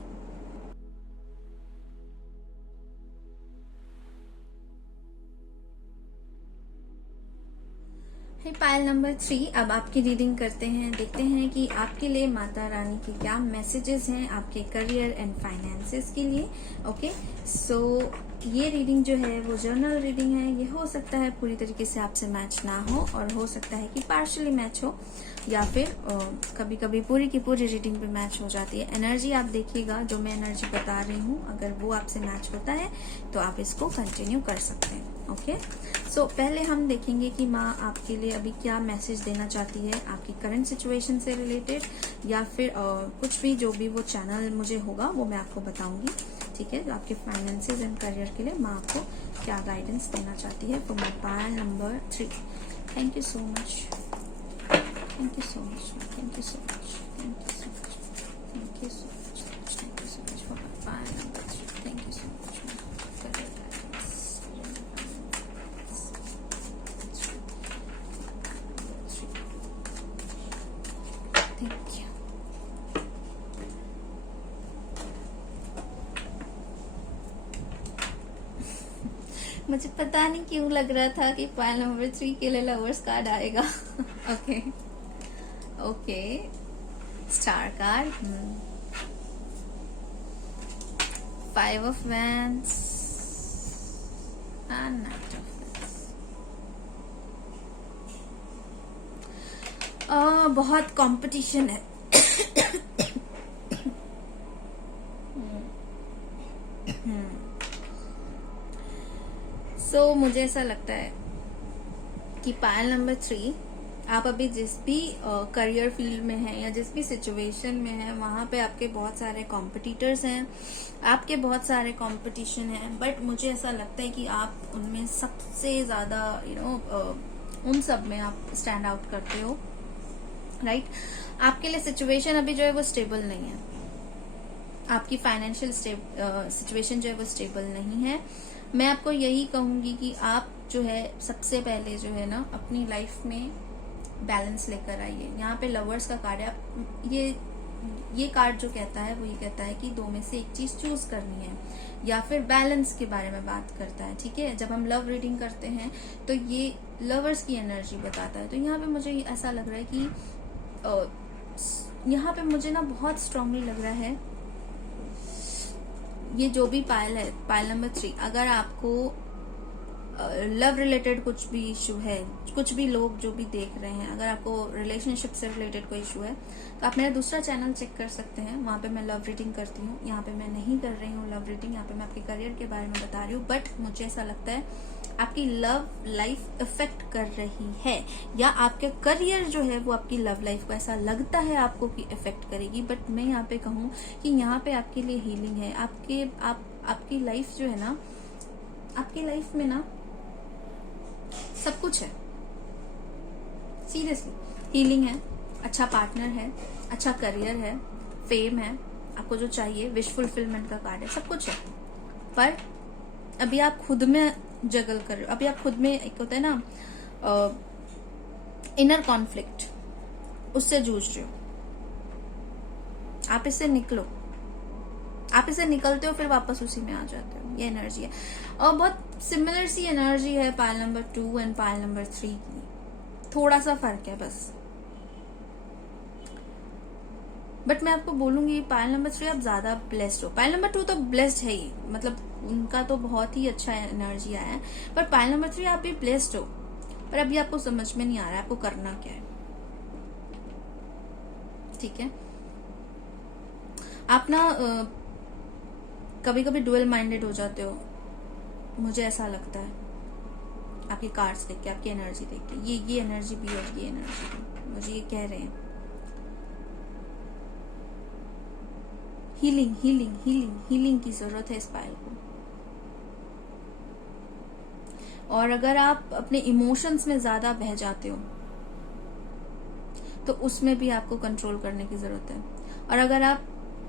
पायल नंबर 3, अब आपकी रीडिंग करते हैं। देखते हैं कि आपके लिए माता रानी के क्या मैसेजेस हैं आपके करियर एंड फाइनेंसेस के लिए। ओके, सो ये रीडिंग जो है वो जर्नल रीडिंग है। ये हो सकता है पूरी तरीके से आपसे मैच ना हो, और हो सकता है कि पार्शियली मैच हो, या फिर कभी कभी पूरी की पूरी रीडिंग पे मैच हो जाती है। एनर्जी आप देखिएगा, जो मैं एनर्जी बता रही हूँ, अगर वो आपसे मैच होता है तो आप इसको कंटिन्यू कर सकते हैं। ओके, सो पहले हम देखेंगे कि माँ आपके लिए अभी क्या मैसेज देना चाहती है आपकी करंट सिचुएशन से रिलेटेड, या फिर कुछ भी जो भी वो चैनल मुझे होगा वो मैं आपको बताऊंगी। ठीक है, जो आपके फाइनेंसेस एंड करियर के लिए माँ आपको क्या गाइडेंस देना चाहती है for my pile number 3। Thank you so much, thank you so much, thank you so much, thank you so much, thank you so much, thank you so much for my pile number 3। Thank you so much. मुझे पता नहीं क्यों लग रहा था कि pile number 3 के लिए लवर्स कार्ड आएगा। Okay okay, star card, 5 of wands and night of wands. बहुत कंपटीशन है। सो मुझे ऐसा लगता है कि पायल नंबर 3, आप अभी जिस भी करियर फील्ड में हैं या जिस भी सिचुएशन में हैं, वहां पे आपके बहुत सारे कॉम्पिटिटर्स हैं, आपके बहुत सारे कंपटीशन हैं, बट मुझे ऐसा लगता है कि आप उनमें सबसे ज्यादा उन सब में आप स्टैंड आउट करते हो। राइट, आपके लिए सिचुएशन अभी जो है वो स्टेबल नहीं है। आपकी फाइनेंशियल सिचुएशन जो है वो स्टेबल नहीं है। मैं आपको यही कहूंगी कि आप जो है सबसे पहले जो है ना अपनी लाइफ में बैलेंस लेकर आइए। यहाँ पे लवर्स का कार्ड है। आप ये कार्ड जो कहता है वो ये कहता है कि दो में से एक चीज चूज करनी है, या फिर बैलेंस के बारे में बात करता है। ठीक है, जब हम लव रीडिंग करते हैं तो ये लवर्स की एनर्जी बताता है। तो यहाँ पे मुझे ऐसा लग रहा है कि यहाँ पे मुझे ना बहुत स्ट्रांगली लग रहा है, ये जो भी पायल है, पायल नंबर 3, अगर आपको लव रिलेटेड कुछ भी इशू है, कुछ भी लोग जो भी देख रहे हैं, अगर आपको रिलेशनशिप से रिलेटेड कोई इशू है, तो आप मेरा दूसरा चैनल चेक कर सकते हैं। वहां पे मैं लव रीडिंग करती हूँ। यहाँ पे मैं नहीं कर रही हूँ लव रीडिंग, यहाँ पे मैं आपके करियर के बारे में बता रही हूँ। बट मुझे ऐसा लगता है आपकी लव लाइफ इफेक्ट कर रही है, या आपके करियर जो है वो आपकी लव लाइफ को ऐसा लगता है आपको कि इफेक्ट करेगी। बट मैं यहाँ पे कहूँ कि यहाँ पे आपके लिए हीलिंग है। आपकी लाइफ जो है ना, आपकी लाइफ में ना सब कुछ है। सीरियसली हीलिंग है, अच्छा पार्टनर है, अच्छा करियर है, फेम है, आपको जो चाहिए, विश फुलफिलमेंट का कार्ड है, सब कुछ है। पर अभी आप खुद में जगल कर रहे हो। अभी आप खुद में, एक होता है ना इनर कॉन्फ्लिक्ट, उससे जूझ रहे हो। आप इससे निकलो। आप इसे निकलते हो फिर वापस उसी में आ जाते हो। ये एनर्जी है, और बहुत सिमिलर सी एनर्जी है पायल नंबर 2 एंड पायल नंबर 3 की। थोड़ा सा फर्क है बस। बट मैं आपको बोलूंगी पायल नंबर 3 आप ज्यादा ब्लेस्ड हो। पायल नंबर 2 तो ब्लेस्ड है ही, मतलब उनका तो बहुत ही अच्छा एनर्जी आया है। पर पायल नंबर 3 आप भी ब्लेस्ड हो, पर अभी आपको समझ में नहीं आ रहा है आपको करना क्या है। ठीक है। आप ना कभी कभी डुअल माइंडेड हो जाते हो, मुझे ऐसा लगता है आपकी कार्ड्स देख के, आपकी एनर्जी देख के। ये एनर्जी भी और ये एनर्जी भी मुझे ये कह रहे हैं हीलिंग हीलिंग हीलिंग हीलिंग की जरूरत है इस पायल को। और अगर आप अपने इमोशंस में ज्यादा बह जाते हो तो उसमें भी आपको कंट्रोल करने की जरूरत है। और अगर आप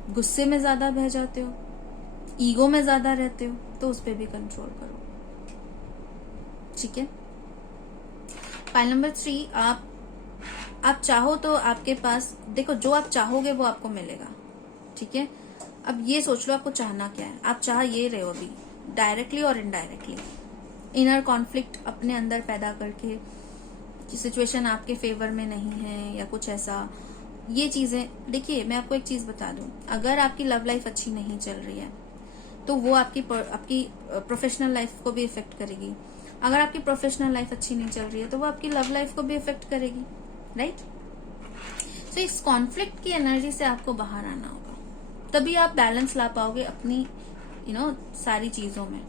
गुस्से में ज्यादा बह जाते हो, ईगो में ज्यादा रहते हो, तो उस पर भी कंट्रोल करो। ठीक है। पाइल नंबर 3, आप चाहो तो आपके पास, देखो जो आप चाहोगे वो आपको मिलेगा। ठीक है। अब ये सोच लो आपको चाहना क्या है। आप चाह ये रहे हो अभी डायरेक्टली और इनडायरेक्टली इनर कॉन्फ्लिक्ट अपने अंदर पैदा करके, सिचुएशन आपके फेवर में नहीं है या कुछ ऐसा, ये चीजें। देखिए मैं आपको एक चीज बता दूं, अगर आपकी लव लाइफ अच्छी नहीं चल रही है तो वो आपकी प्रोफेशनल लाइफ को भी इफेक्ट करेगी। अगर आपकी प्रोफेशनल लाइफ अच्छी नहीं चल रही है तो वो आपकी लव लाइफ को भी इफेक्ट करेगी। राइट। तो इस कॉन्फ्लिक्ट की एनर्जी से आपको बाहर आना होगा, तभी आप बैलेंस ला पाओगे अपनी सारी चीजों में,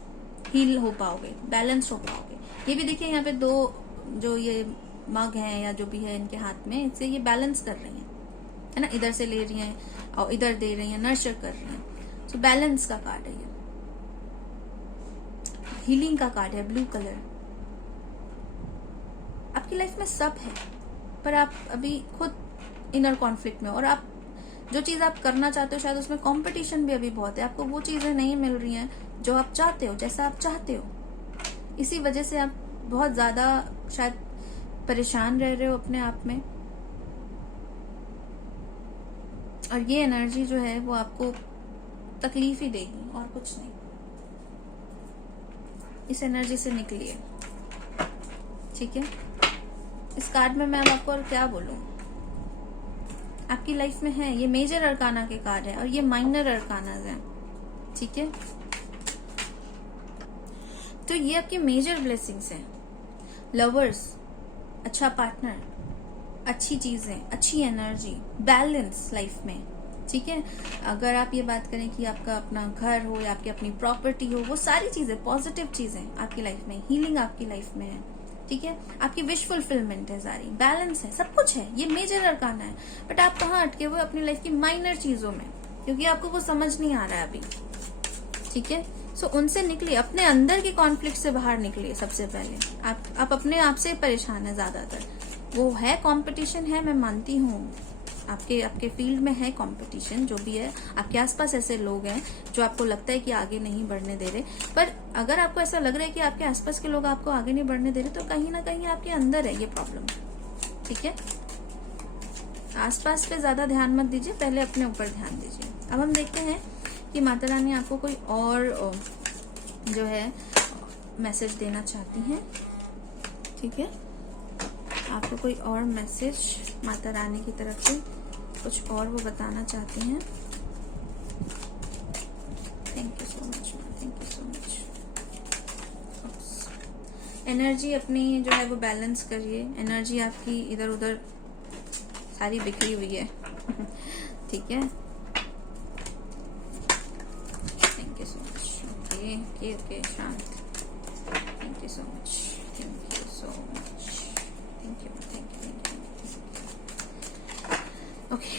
हील हो पाओगे, बैलेंस हो पाओगे। ये भी देखिए यहाँ पे 2 जो ये मग हैं या जो भी है इनके हाथ में, इससे ये बैलेंस कर रही हैं, है ना। इधर से ले रही हैं और इधर दे रही हैं, नर्चर कर रही हैं। तो बैलेंस का कार्ड है ये, हीलिंग का कार्ड है, ब्लू कलर। आपकी लाइफ में सब है पर आप अभी खुद इनर कॉन्फ्लिक्ट में, और आप जो चीज आप करना चाहते हो शायद उसमें कंपटीशन भी अभी बहुत है, आपको वो चीजें नहीं मिल रही हैं जो आप चाहते हो, जैसा आप चाहते हो। इसी वजह से आप बहुत ज्यादा शायद परेशान रह रहे हो अपने आप में। और ये एनर्जी जो है वो आपको तकलीफ ही देगी और कुछ नहीं। इस एनर्जी से निकलिए। ठीक है। इस कार्ड में मैं अब आपको और क्या बोलूं, आपकी लाइफ में है, ये मेजर अरकाना के कार्ड है और ये माइनर अरकाना है। ठीक है। तो ये आपकी मेजर ब्लेसिंग्स हैं। लवर्स, अच्छा पार्टनर, अच्छी चीजें, अच्छी एनर्जी, बैलेंस लाइफ में। ठीक है। अगर आप ये बात करें कि आपका अपना घर हो या आपकी अपनी प्रॉपर्टी हो, वो सारी चीजें पॉजिटिव चीजें आपकी लाइफ में, हीलिंग आपकी लाइफ में है। ठीक है। आपकी विश फुलफिलमेंट है, सारी बैलेंस है, सब कुछ है। ये मेजर अरकाना है। बट आप कहाँ अटके हुए अपनी लाइफ की माइनर चीजों में, क्योंकि आपको वो समझ नहीं आ रहा है अभी। ठीक है। सो उनसे निकलिए, अपने अंदर के कॉन्फ्लिक्ट से बाहर निकलिए। सबसे पहले आप अपने आप से परेशान है ज्यादातर। वो है कंपटीशन है, मैं मानती हूँ आपके फील्ड में है कंपटीशन, जो भी है। आपके आसपास ऐसे लोग हैं जो आपको लगता है कि आगे नहीं बढ़ने दे रहे, पर अगर आपको ऐसा लग रहा है कि आपके आसपास के लोग आपको आगे नहीं बढ़ने दे रहे, तो कहीं ना कहीं आपके अंदर है ये प्रॉब्लम। ठीक है। आसपास पे ज्यादा ध्यान मत दीजिए, पहले अपने ऊपर ध्यान दीजिए। अब हम देखते हैं कि माता रानी आपको कोई और जो है मैसेज देना चाहती हैं। ठीक है। आपको कोई और मैसेज माता रानी की तरफ से कुछ और वो बताना चाहती हैं। Thank you so much, thank you so much. Energy अपनी जो है वो बैलेंस करिए। एनर्जी आपकी इधर उधर सारी बिखरी हुई है। ठीक है। Thank you so much. Okay okay okay, शांत। Thank you so much, thank you so much, thank you thank you thank you. Okay.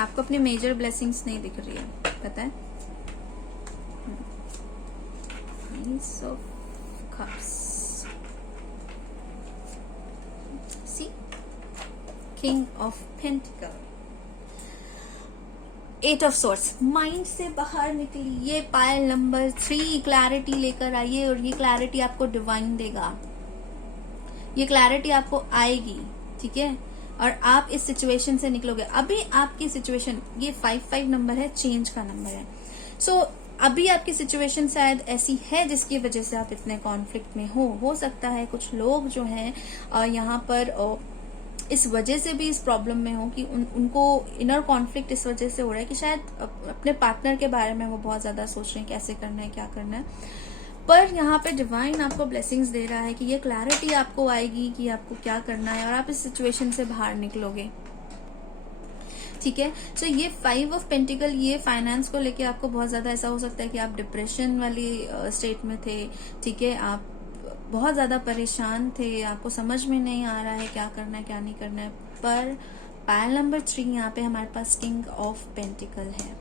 आपको अपनी मेजर ब्लेसिंग्स नहीं दिख रही है, पता है। Ace of Cups, see, King of Pentacles, eight of swords. Mind से बाहर निकली, ये पायल नंबर 3 क्लैरिटी लेकर आइए, और ये क्लैरिटी आपको डिवाइन देगा। ये क्लैरिटी आपको आएगी। ठीक है। और आप इस सिचुएशन से निकलोगे। अभी आपकी सिचुएशन, ये 5 नंबर है, चेंज का नंबर है। सो अभी आपकी सिचुएशन शायद ऐसी है जिसकी वजह से आप इतने कॉन्फ्लिक्ट में हो सकता है कुछ लोग जो हैं यहाँ पर इस वजह से भी इस प्रॉब्लम में हो कि उनको इनर कॉन्फ्लिक्ट इस वजह से हो रहा है कि शायद अपने पार्टनर के बारे में वो बहुत ज्यादा सोच रहे हैं कैसे करना है, क्या करना है। पर यहाँ पे डिवाइन आपको ब्लेसिंग्स दे रहा है कि ये क्लैरिटी आपको आएगी कि आपको क्या करना है और आप इस सिचुएशन से बाहर निकलोगे। ठीक है। सो ये 5 ऑफ पेंटिकल, ये फाइनेंस को लेके आपको बहुत ज्यादा ऐसा हो सकता है कि आप डिप्रेशन वाली स्टेट में थे। ठीक है, आप बहुत ज्यादा परेशान थे, आपको समझ में नहीं आ रहा है क्या करना है क्या नहीं करना है। पर पायल नंबर 3 यहाँ पे हमारे पास किंग ऑफ पेंटिकल है।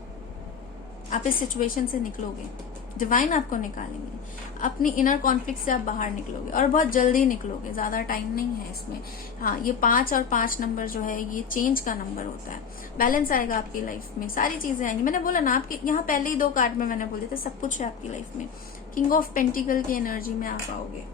आप इस सिचुएशन से निकलोगे, डिवाइन आपको निकालेंगे, अपनी इनर कॉन्फ्लिक्ट से आप बाहर निकलोगे और बहुत जल्दी निकलोगे, ज्यादा टाइम नहीं है इसमें। हाँ, ये 5 और 5 नंबर जो है ये चेंज का नंबर होता है। बैलेंस आएगा आपकी लाइफ में, सारी चीजें आएंगी। मैंने बोला ना, आपके यहाँ पहले ही 2 कार्ड में मैंने बोले थे सब कुछ है आपकी लाइफ में। किंग ऑफ पेंटिकल की एनर्जी में आप आओगे।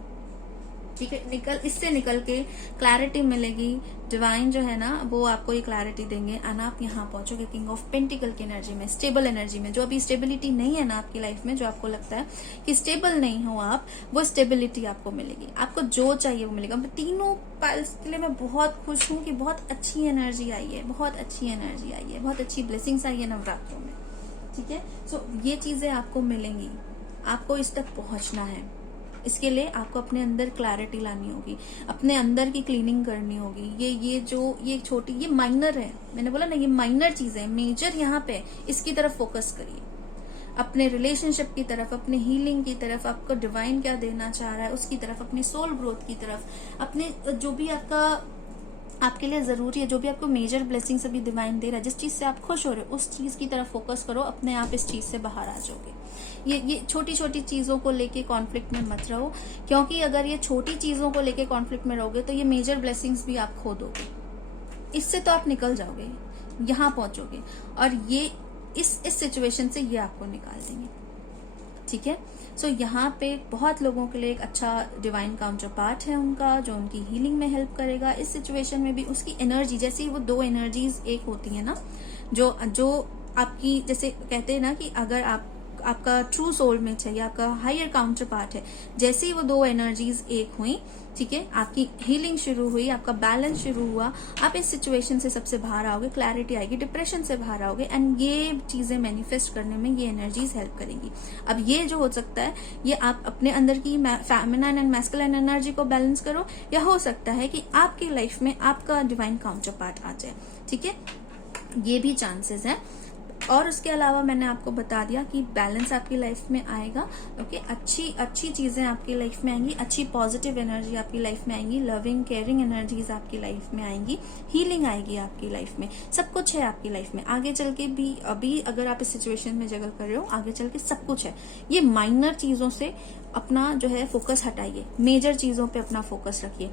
ठीक है, इससे निकल के क्लैरिटी मिलेगी। डिवाइन जो है ना वो आपको ये क्लैरिटी देंगे एंड आप यहाँ पहुंचोगे किंग ऑफ पेंटिकल की एनर्जी में, स्टेबल एनर्जी में। जो अभी स्टेबिलिटी नहीं है ना आपकी लाइफ में, जो आपको लगता है कि स्टेबल नहीं हो आप, वो स्टेबिलिटी आपको मिलेगी। आपको जो चाहिए वो मिलेगा। मैं तीनों पाइल्स के लिए मैं बहुत खुश हूँ कि बहुत अच्छी एनर्जी आई है, बहुत अच्छी एनर्जी आई है, बहुत अच्छी ब्लेसिंग्स आई है नवरात्रों में। ठीक है, सो ये चीजें आपको मिलेंगी। आपको इस तक पहुंचना है। इसके लिए आपको अपने अंदर क्लैरिटी लानी होगी, अपने अंदर की क्लीनिंग करनी होगी। ये छोटी, ये माइनर है। मैंने बोला ना, ये माइनर चीज है। मेजर यहाँ पे इसकी तरफ फोकस करिए, अपने रिलेशनशिप की तरफ, अपने हीलिंग की तरफ, आपको डिवाइन क्या देना चाह रहा है उसकी तरफ, अपने सोल ग्रोथ की तरफ, अपने जो भी आपके लिए जरूरी है, जो भी आपको मेजर ब्लेसिंग्स अभी डिवाइन दे रहा है, जिस चीज से आप खुश हो रहे हो उस चीज की तरफ फोकस करो। अपने आप इस चीज से बाहर आ जाओगे। ये छोटी छोटी चीजों को लेके कॉन्फ्लिक्ट में मत रहो, क्योंकि अगर ये छोटी चीजों को लेके कॉन्फ्लिक्ट में रहोगे तो ये मेजर ब्लेसिंग्स भी आप खो दोगे। इससे तो आप निकल जाओगे, यहाँ पहुंचोगे और ये इस सिचुएशन से ये आपको निकाल देंगे। ठीक है, सो यहाँ पे बहुत लोगों के लिए एक अच्छा डिवाइन काउंटर पार्ट है उनका, जो उनकी हीलिंग में हेल्प करेगा। इस सिचुएशन में भी उसकी एनर्जी, जैसे वो 2 एनर्जीज एक होती है ना, जो आपकी, जैसे कहते हैं ना कि अगर आपका ट्रू सोलमेट है या आपका हायर काउंटर पार्ट है, जैसे ही वो 2 एनर्जीज एक हुई, ठीक है, आपकी हीलिंग शुरू हुई, आपका बैलेंस शुरू हुआ, आप इस सिचुएशन से सबसे बाहर आओगे, क्लैरिटी आएगी, डिप्रेशन से बाहर आओगे एंड ये चीजें मैनिफेस्ट करने में ये एनर्जीज हेल्प करेंगी। अब ये जो हो सकता है, ये आप अपने अंदर की फेमिनाइन एंड मैस्कुलाइन एनर्जी को बैलेंस करो, या हो सकता है कि आपकी लाइफ में आपका डिवाइन काउंटर पार्ट आ जाए। ठीक है, ये भी चांसेस है। और उसके अलावा मैंने आपको बता दिया कि बैलेंस आपकी लाइफ में आएगा। ओके, अच्छी चीजें आपकी लाइफ में आएंगी, अच्छी पॉजिटिव एनर्जी आपकी लाइफ में आएंगी, लविंग केयरिंग एनर्जीज आपकी लाइफ में आएंगी, हीलिंग आएगी आपकी लाइफ में, सब कुछ है आपकी लाइफ में। आगे चल के भी, अभी अगर आप इस सिचुएशन में जगल कर रहे हो, आगे चल के सब कुछ है। ये माइनर चीजों से अपना जो है फोकस हटाइए, मेजर चीजों पे अपना फोकस रखिए।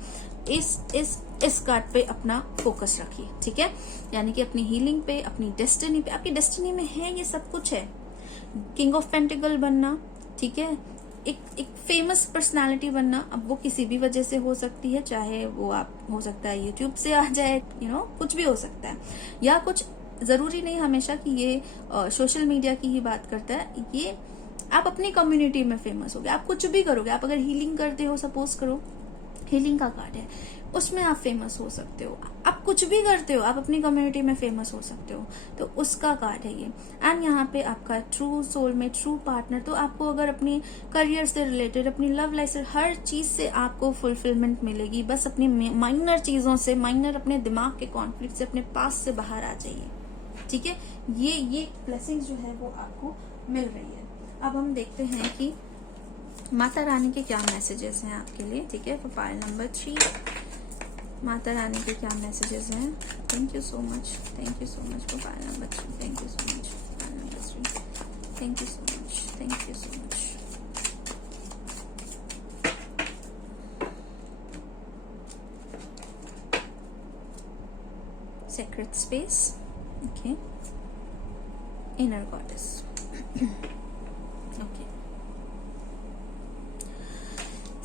इस कार्ड पे अपना फोकस रखिए। ठीक है, यानी कि अपनी हीलिंग पे, अपनी डेस्टिनी पे। आपकी डेस्टिनी में है ये सब कुछ है। किंग ऑफ पेंटिकल बनना, ठीक है, एक फेमस पर्सनालिटी बनना। अब वो किसी भी वजह से हो सकती है, चाहे वो आप हो सकता है यूट्यूब से आ जाए, कुछ भी हो सकता है, या कुछ जरूरी नहीं हमेशा कि ये सोशल मीडिया की ही बात करता है। ये आप अपनी कम्युनिटी में फेमस होगे, आप कुछ भी करोगे। आप अगर हीलिंग करते हो, सपोज करो हीलिंग का कार्ड है, उसमें आप फेमस हो सकते हो। आप कुछ भी करते हो, आप अपनी कम्युनिटी में फेमस हो सकते हो, तो उसका कार्ड है ये। एंड यहाँ पे आपका ट्रू सोलमेट, ट्रू पार्टनर, तो आपको अगर अपनी करियर से रिलेटेड, अपनी लव लाइफ से, हर चीज से आपको फुलफिलमेंट मिलेगी। बस अपनी माइनर चीजों से, माइनर अपने दिमाग के कॉन्फ्लिक्ट से, अपने पास से बाहर आ जाइए। ठीक है, ये ब्लेसिंग्स जो है वो आपको मिल रही है। अब हम देखते हैं कि माता रानी के क्या मैसेजेस हैं आपके लिए। ठीक है, for pile number 3 Mata Rani के क्या मैसेजेस हैं। Thank you so much, thank you so much for pile number 3, thank you so much pile number 3, thank you so much, thank you so much. Sacred space, okay, inner goddess, okay,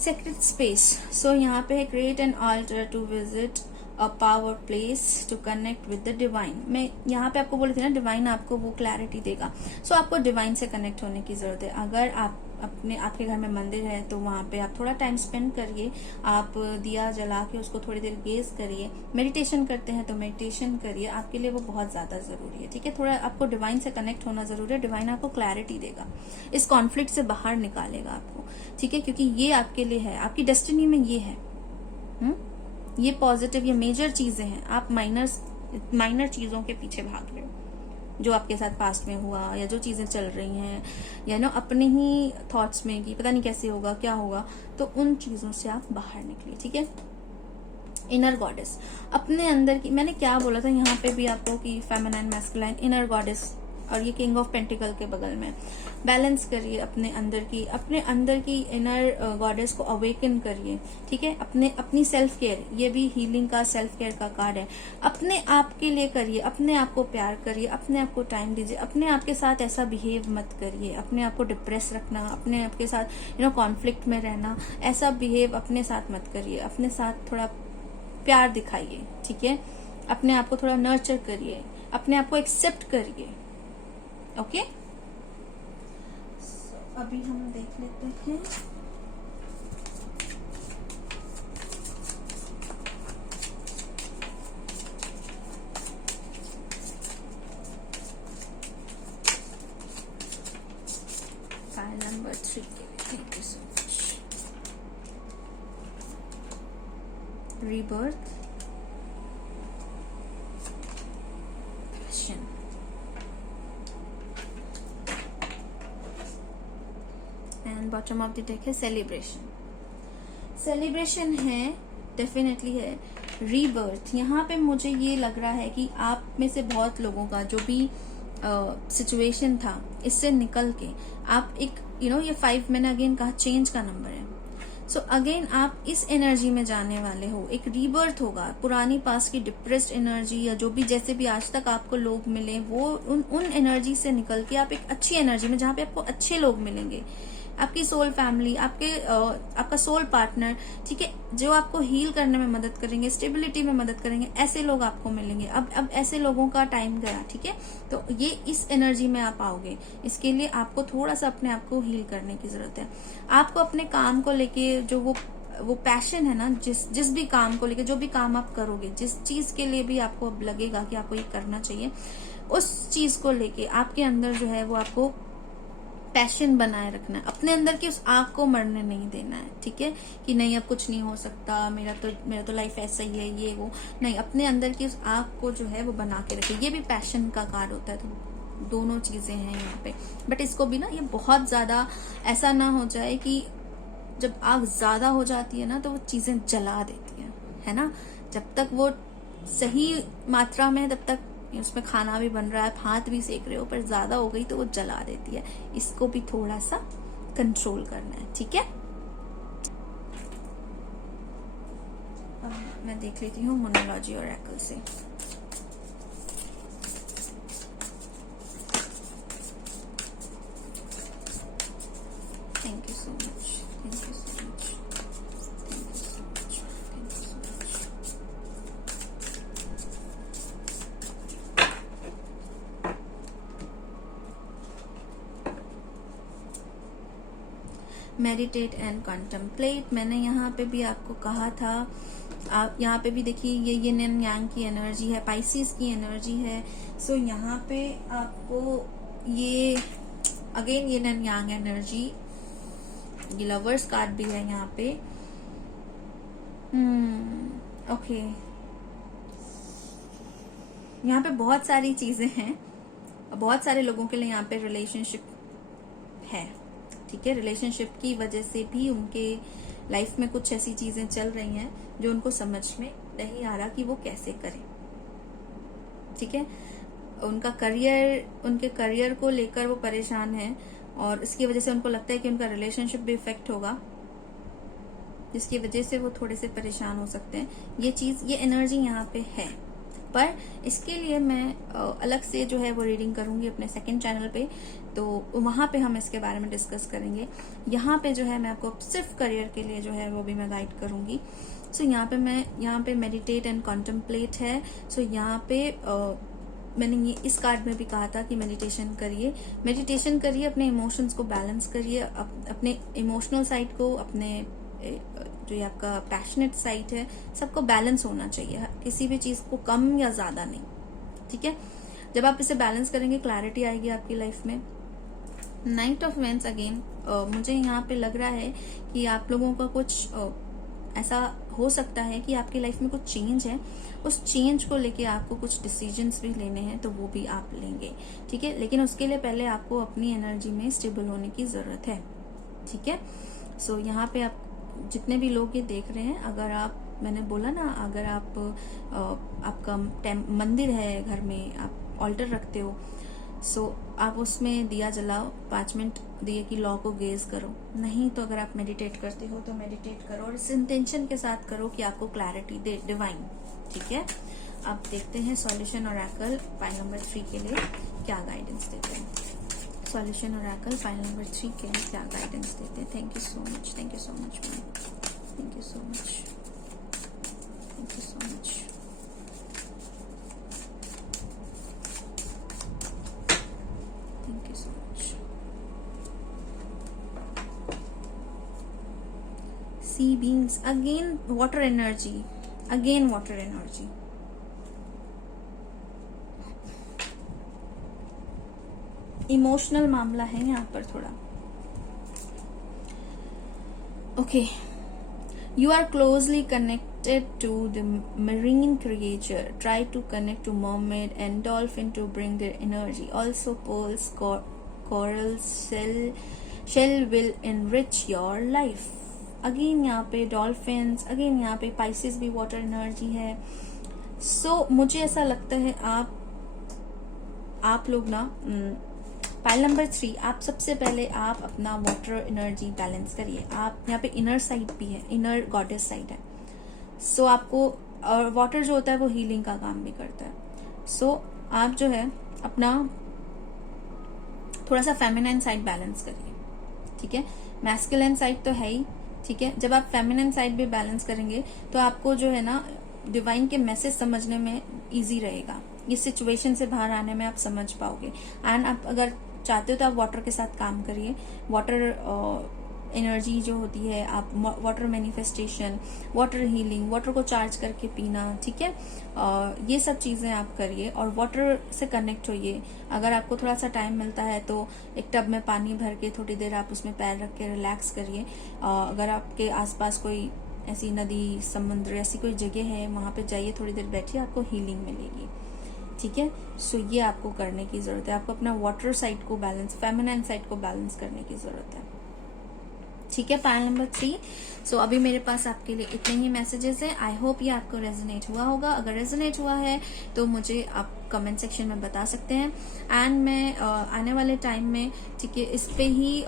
sacred space. So यहाँ पे है create an altar to visit a power place to connect with the divine. मैं यहाँ पे आपको बोली थी ना, डिवाइन आपको वो क्लैरिटी देगा। सो आपको डिवाइन से कनेक्ट होने की जरूरत है। अगर आप अपने आपके घर में मंदिर है तो वहाँ पे आप थोड़ा टाइम स्पेंड करिए, आप दिया जला के उसको थोड़ी देर गेज करिए। मेडिटेशन करते हैं तो मेडिटेशन करिए, आपके लिए वो बहुत ज्यादा जरूरी है। ठीक है, थोड़ा आपको डिवाइन से कनेक्ट होना जरूरी है। डिवाइन आपको क्लैरिटी देगा, इस कॉन्फ्लिक्ट से बाहर निकालेगा आपको। ठीक है, क्योंकि ये आपके लिए है, आपकी डेस्टिनी में ये है। ये पॉजिटिव, ये मेजर चीजें हैं। आप माइनर चीजों के पीछे भाग रहे हो, जो आपके साथ पास्ट में हुआ या जो चीजें चल रही हैं, या नो अपने ही थॉट्स में कि पता नहीं कैसे होगा क्या होगा, तो उन चीजों से आप बाहर निकलिए। ठीक है, इनर गॉडेस अपने अंदर की, मैंने क्या बोला था यहाँ पे भी आपको कि फेमिनाइन मैस्कुलाइन, इनर गॉडेस, और ये किंग ऑफ पेंटिकल के बगल में। बैलेंस करिए अपने अंदर की इनर गॉडेस को अवेकन करिए। ठीक है, अपनी सेल्फ केयर, ये भी हीलिंग का, सेल्फ केयर का कार्ड है। अपने आप के लिए करिए, अपने आप को प्यार करिए, अपने आप को टाइम दीजिए। अपने आप के साथ ऐसा बिहेव मत करिए, अपने आप को डिप्रेस रखना, अपने आप के साथ कॉन्फ्लिक्ट में रहना, ऐसा बिहेव अपने साथ मत करिए। अपने साथ थोड़ा प्यार दिखाइए। ठीक है, अपने आप को थोड़ा नर्चर करिए, अपने आप को एक्सेप्ट करिए। ओके, अभी हम देख लेते हैं फाइल नंबर 3 के लिए। Thank you so much. Rebirth, passion, and bottom of the deck है सेलिब्रेशन। सेलिब्रेशन है, डेफिनेटली है। रीबर्थ, यहाँ पे मुझे ये लग रहा है कि आप में से बहुत लोगों का जो भी सिचुएशन था, इससे निकल के आप एक ये 5 मैंने अगेन कहा चेंज का नंबर है। सो अगेन आप इस एनर्जी में जाने वाले हो, एक रीबर्थ होगा। पुरानी पास्ट की डिप्रेस्ड एनर्जी या जो भी जैसे भी आज तक आपको लोग मिले, वो उन एनर्जी से निकल के आप एक अच्छी एनर्जी में, जहाँ पे आपको अच्छे लोग मिलेंगे, आपकी सोल फैमिली, आपका सोल पार्टनर, ठीक है, जो आपको हील करने में मदद करेंगे, स्टेबिलिटी में मदद करेंगे, ऐसे लोग आपको मिलेंगे। अब ऐसे लोगों का टाइम गया। ठीक है, तो ये इस एनर्जी में आप आओगे। इसके लिए आपको थोड़ा सा अपने आप को हील करने की जरूरत है। आपको अपने काम को लेके जो वो पैशन है ना, जिस भी काम को लेके, जो भी काम आप करोगे, जिस चीज के लिए भी आपको लगेगा कि आपको ये करना चाहिए, उस चीज को लेके आपके अंदर जो है वो आपको पैशन बनाए रखना है। अपने अंदर की उस आग को मरने नहीं देना है। ठीक है, कि नहीं अब कुछ नहीं हो सकता, मेरा तो लाइफ ऐसा ही है, ये वो नहीं। अपने अंदर की उस आग को जो है वो बना के रखे। ये भी पैशन का कार्ड होता है, तो दोनों चीजें हैं यहाँ पे। बट इसको भी ना, ये बहुत ज्यादा ऐसा ना हो जाए कि जब आग ज्यादा हो जाती है ना तो वो चीजें जला देती है ना। जब तक वो सही मात्रा में, तब तक उसमें खाना भी बन रहा है, हाथ भी सेक रहे हो, पर ज्यादा हो गई तो वो जला देती है। इसको भी थोड़ा सा कंट्रोल करना है। ठीक है, अब मैं देख लेती हूँ मोनोलॉजी ओरेकल से। Thank you so much, thank you so much, thank you so much, thank you so much. Meditate and contemplate, मैंने यहाँ पे भी आपको कहा था। आप यहाँ पे भी देखिए, ये यिन एंड यांग की एनर्जी है, पाइसिस की एनर्जी है। सो यहाँ पे आपको ये again yin and yang energy, ये लवर्स कार्ड भी है यहाँ पे। ओके, यहाँ पे बहुत सारी चीजें हैं, बहुत सारे लोगों के लिए यहाँ पे रिलेशनशिप है। ठीक है, रिलेशनशिप की वजह से भी उनके लाइफ में कुछ ऐसी चीजें चल रही हैं जो उनको समझ में नहीं आ रहा कि वो कैसे करें। ठीक है, उनके करियर को लेकर वो परेशान है, और इसकी वजह से उनको लगता है कि उनका रिलेशनशिप भी इफेक्ट होगा, जिसकी वजह से वो थोड़े से परेशान हो सकते हैं। ये एनर्जी यहाँ पे है। पर इसके लिए मैं अलग से जो है वो रीडिंग करूंगी अपने सेकंड चैनल पे, तो वहां पे हम इसके बारे में डिस्कस करेंगे। यहाँ पे जो है मैं आपको सिर्फ करियर के लिए जो है वो भी मैं गाइड करूंगी। सो यहाँ पे मेडिटेट एंड कॉन्टेम्पलेट है। सो यहाँ पे मैंने ये इस कार्ड में भी कहा था कि मेडिटेशन करिए, मेडिटेशन करिए, अपने इमोशंस को बैलेंस करिए, अपने इमोशनल साइड को, अपने जो ये आपका पैशनेट साइड है, सबको बैलेंस होना चाहिए, किसी भी चीज को कम या ज्यादा नहीं, ठीक है। जब आप इसे बैलेंस करेंगे क्लैरिटी आएगी आपकी लाइफ में। नाइट ऑफ वेंस अगेन, मुझे यहाँ पे लग रहा है कि आप लोगों का कुछ ऐसा हो सकता है कि आपकी लाइफ में कुछ चेंज है, उस चेंज को लेके आपको कुछ डिसीजंस भी लेने हैं, तो वो भी आप लेंगे, ठीक है। लेकिन उसके लिए पहले आपको अपनी एनर्जी में स्टेबल होने की जरूरत है, ठीक है। सो यहाँ पे आप जितने भी लोग ये देख रहे हैं, अगर आप, मैंने बोला ना, अगर आप आपका मंदिर है घर में, आप ऑल्टर रखते हो, सो आप उसमें दिया जलाओ, 5 मिनट दिए की लॉ को गेज करो। नहीं तो अगर आप मेडिटेट करते हो तो मेडिटेट करो, और इस इंटेंशन के साथ करो कि आपको क्लैरिटी दे डिवाइन, ठीक है। अब देखते हैं सॉल्यूशन ओरेकल फाइल नंबर 3 के लिए क्या गाइडेंस देते हैं। सॉल्यूशन ओरेकल फाइल नंबर 3 के लिए क्या गाइडेंस देते हैं। Thank you so much, thank you so much ma'am, thank you so much, thank you so much. Sea beings, again water energy, again water energy. Emotional मामला है यहाँ पर थोड़ा। Okay, you are closely connected to the marine creature. Try to connect to mermaid and dolphin to bring their energy. Also pearls, corals, shell will enrich your life. Again यहाँ पे dolphins, again यहाँ पे Pisces भी water energy है। सो मुझे ऐसा लगता है आप लोग ना, फाइल नंबर 3, आप सबसे पहले आप अपना वाटर एनर्जी बैलेंस करिए। आप यहाँ पे इनर साइड भी है, इनर गॉडेस साइड है। सो आपको, और वाटर जो होता है वो हीलिंग का काम भी करता है। सो आप जो है अपना थोड़ा सा फेमिनाइन साइड बैलेंस करिए, ठीक है। मैस्कुलिन साइड तो है ही, ठीक है। जब आप फेमिनिन साइड भी बैलेंस करेंगे तो आपको जो है ना डिवाइन के मैसेज समझने में इजी रहेगा, इस सिचुएशन से बाहर आने में आप समझ पाओगे। एंड आप अगर चाहते हो तो आप वाटर के साथ काम करिए। वाटर एनर्जी जो होती है, आप water manifestation, water healing, water को चार्ज करके पीना, ठीक है। ये सब चीजें आप करिए और वाटर से कनेक्ट होइए। अगर आपको थोड़ा सा टाइम मिलता है तो एक टब में पानी भर के थोड़ी देर आप उसमें पैर रख के रिलैक्स करिए। अगर आपके आसपास कोई ऐसी नदी, समुद्र, ऐसी कोई जगह है, वहां पे जाइए, थोड़ी देर बैठिए, आपको हीलिंग मिलेगी, ठीक है। सो ये आपको करने की जरूरत है। आपको अपना वाटर साइड को बैलेंस, फेमिनाइन साइड को बैलेंस करने की जरूरत है, ठीक है। File number 3। सो अभी मेरे पास आपके लिए इतने ही मैसेजेस हैं। आई होप ये आपको रेजोनेट हुआ होगा। अगर रेजोनेट हुआ है तो मुझे आप कमेंट सेक्शन में बता सकते हैं। एंड मैं आने वाले टाइम में, ठीक है, इस पे ही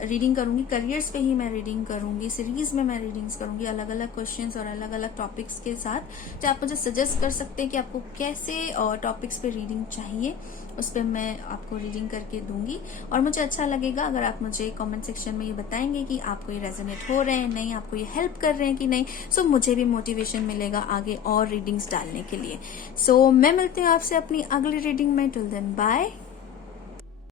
रीडिंग करूंगी, करियर्स पे ही मैं रीडिंग करूंगी, सीरीज में मैं रीडिंग्स करूंगी अलग अलग क्वेश्चंस और अलग अलग टॉपिक्स के साथ। तो आप मुझे सजेस्ट कर सकते हैं कि आपको कैसे टॉपिक्स पे रीडिंग चाहिए, उस पर मैं आपको रीडिंग करके दूंगी। और मुझे अच्छा लगेगा अगर आप मुझे कमेंट सेक्शन में ये बताएंगे कि आपको ये रेजोनेट हो रहे हैं नहीं, आपको ये हेल्प कर रहे हैं कि नहीं। सो मुझे भी मोटिवेशन मिलेगा आगे और रीडिंग्स डालने के लिए। सो मैं मिलती हूँ आपसे अपनी अगली रीडिंग में। Till then bye.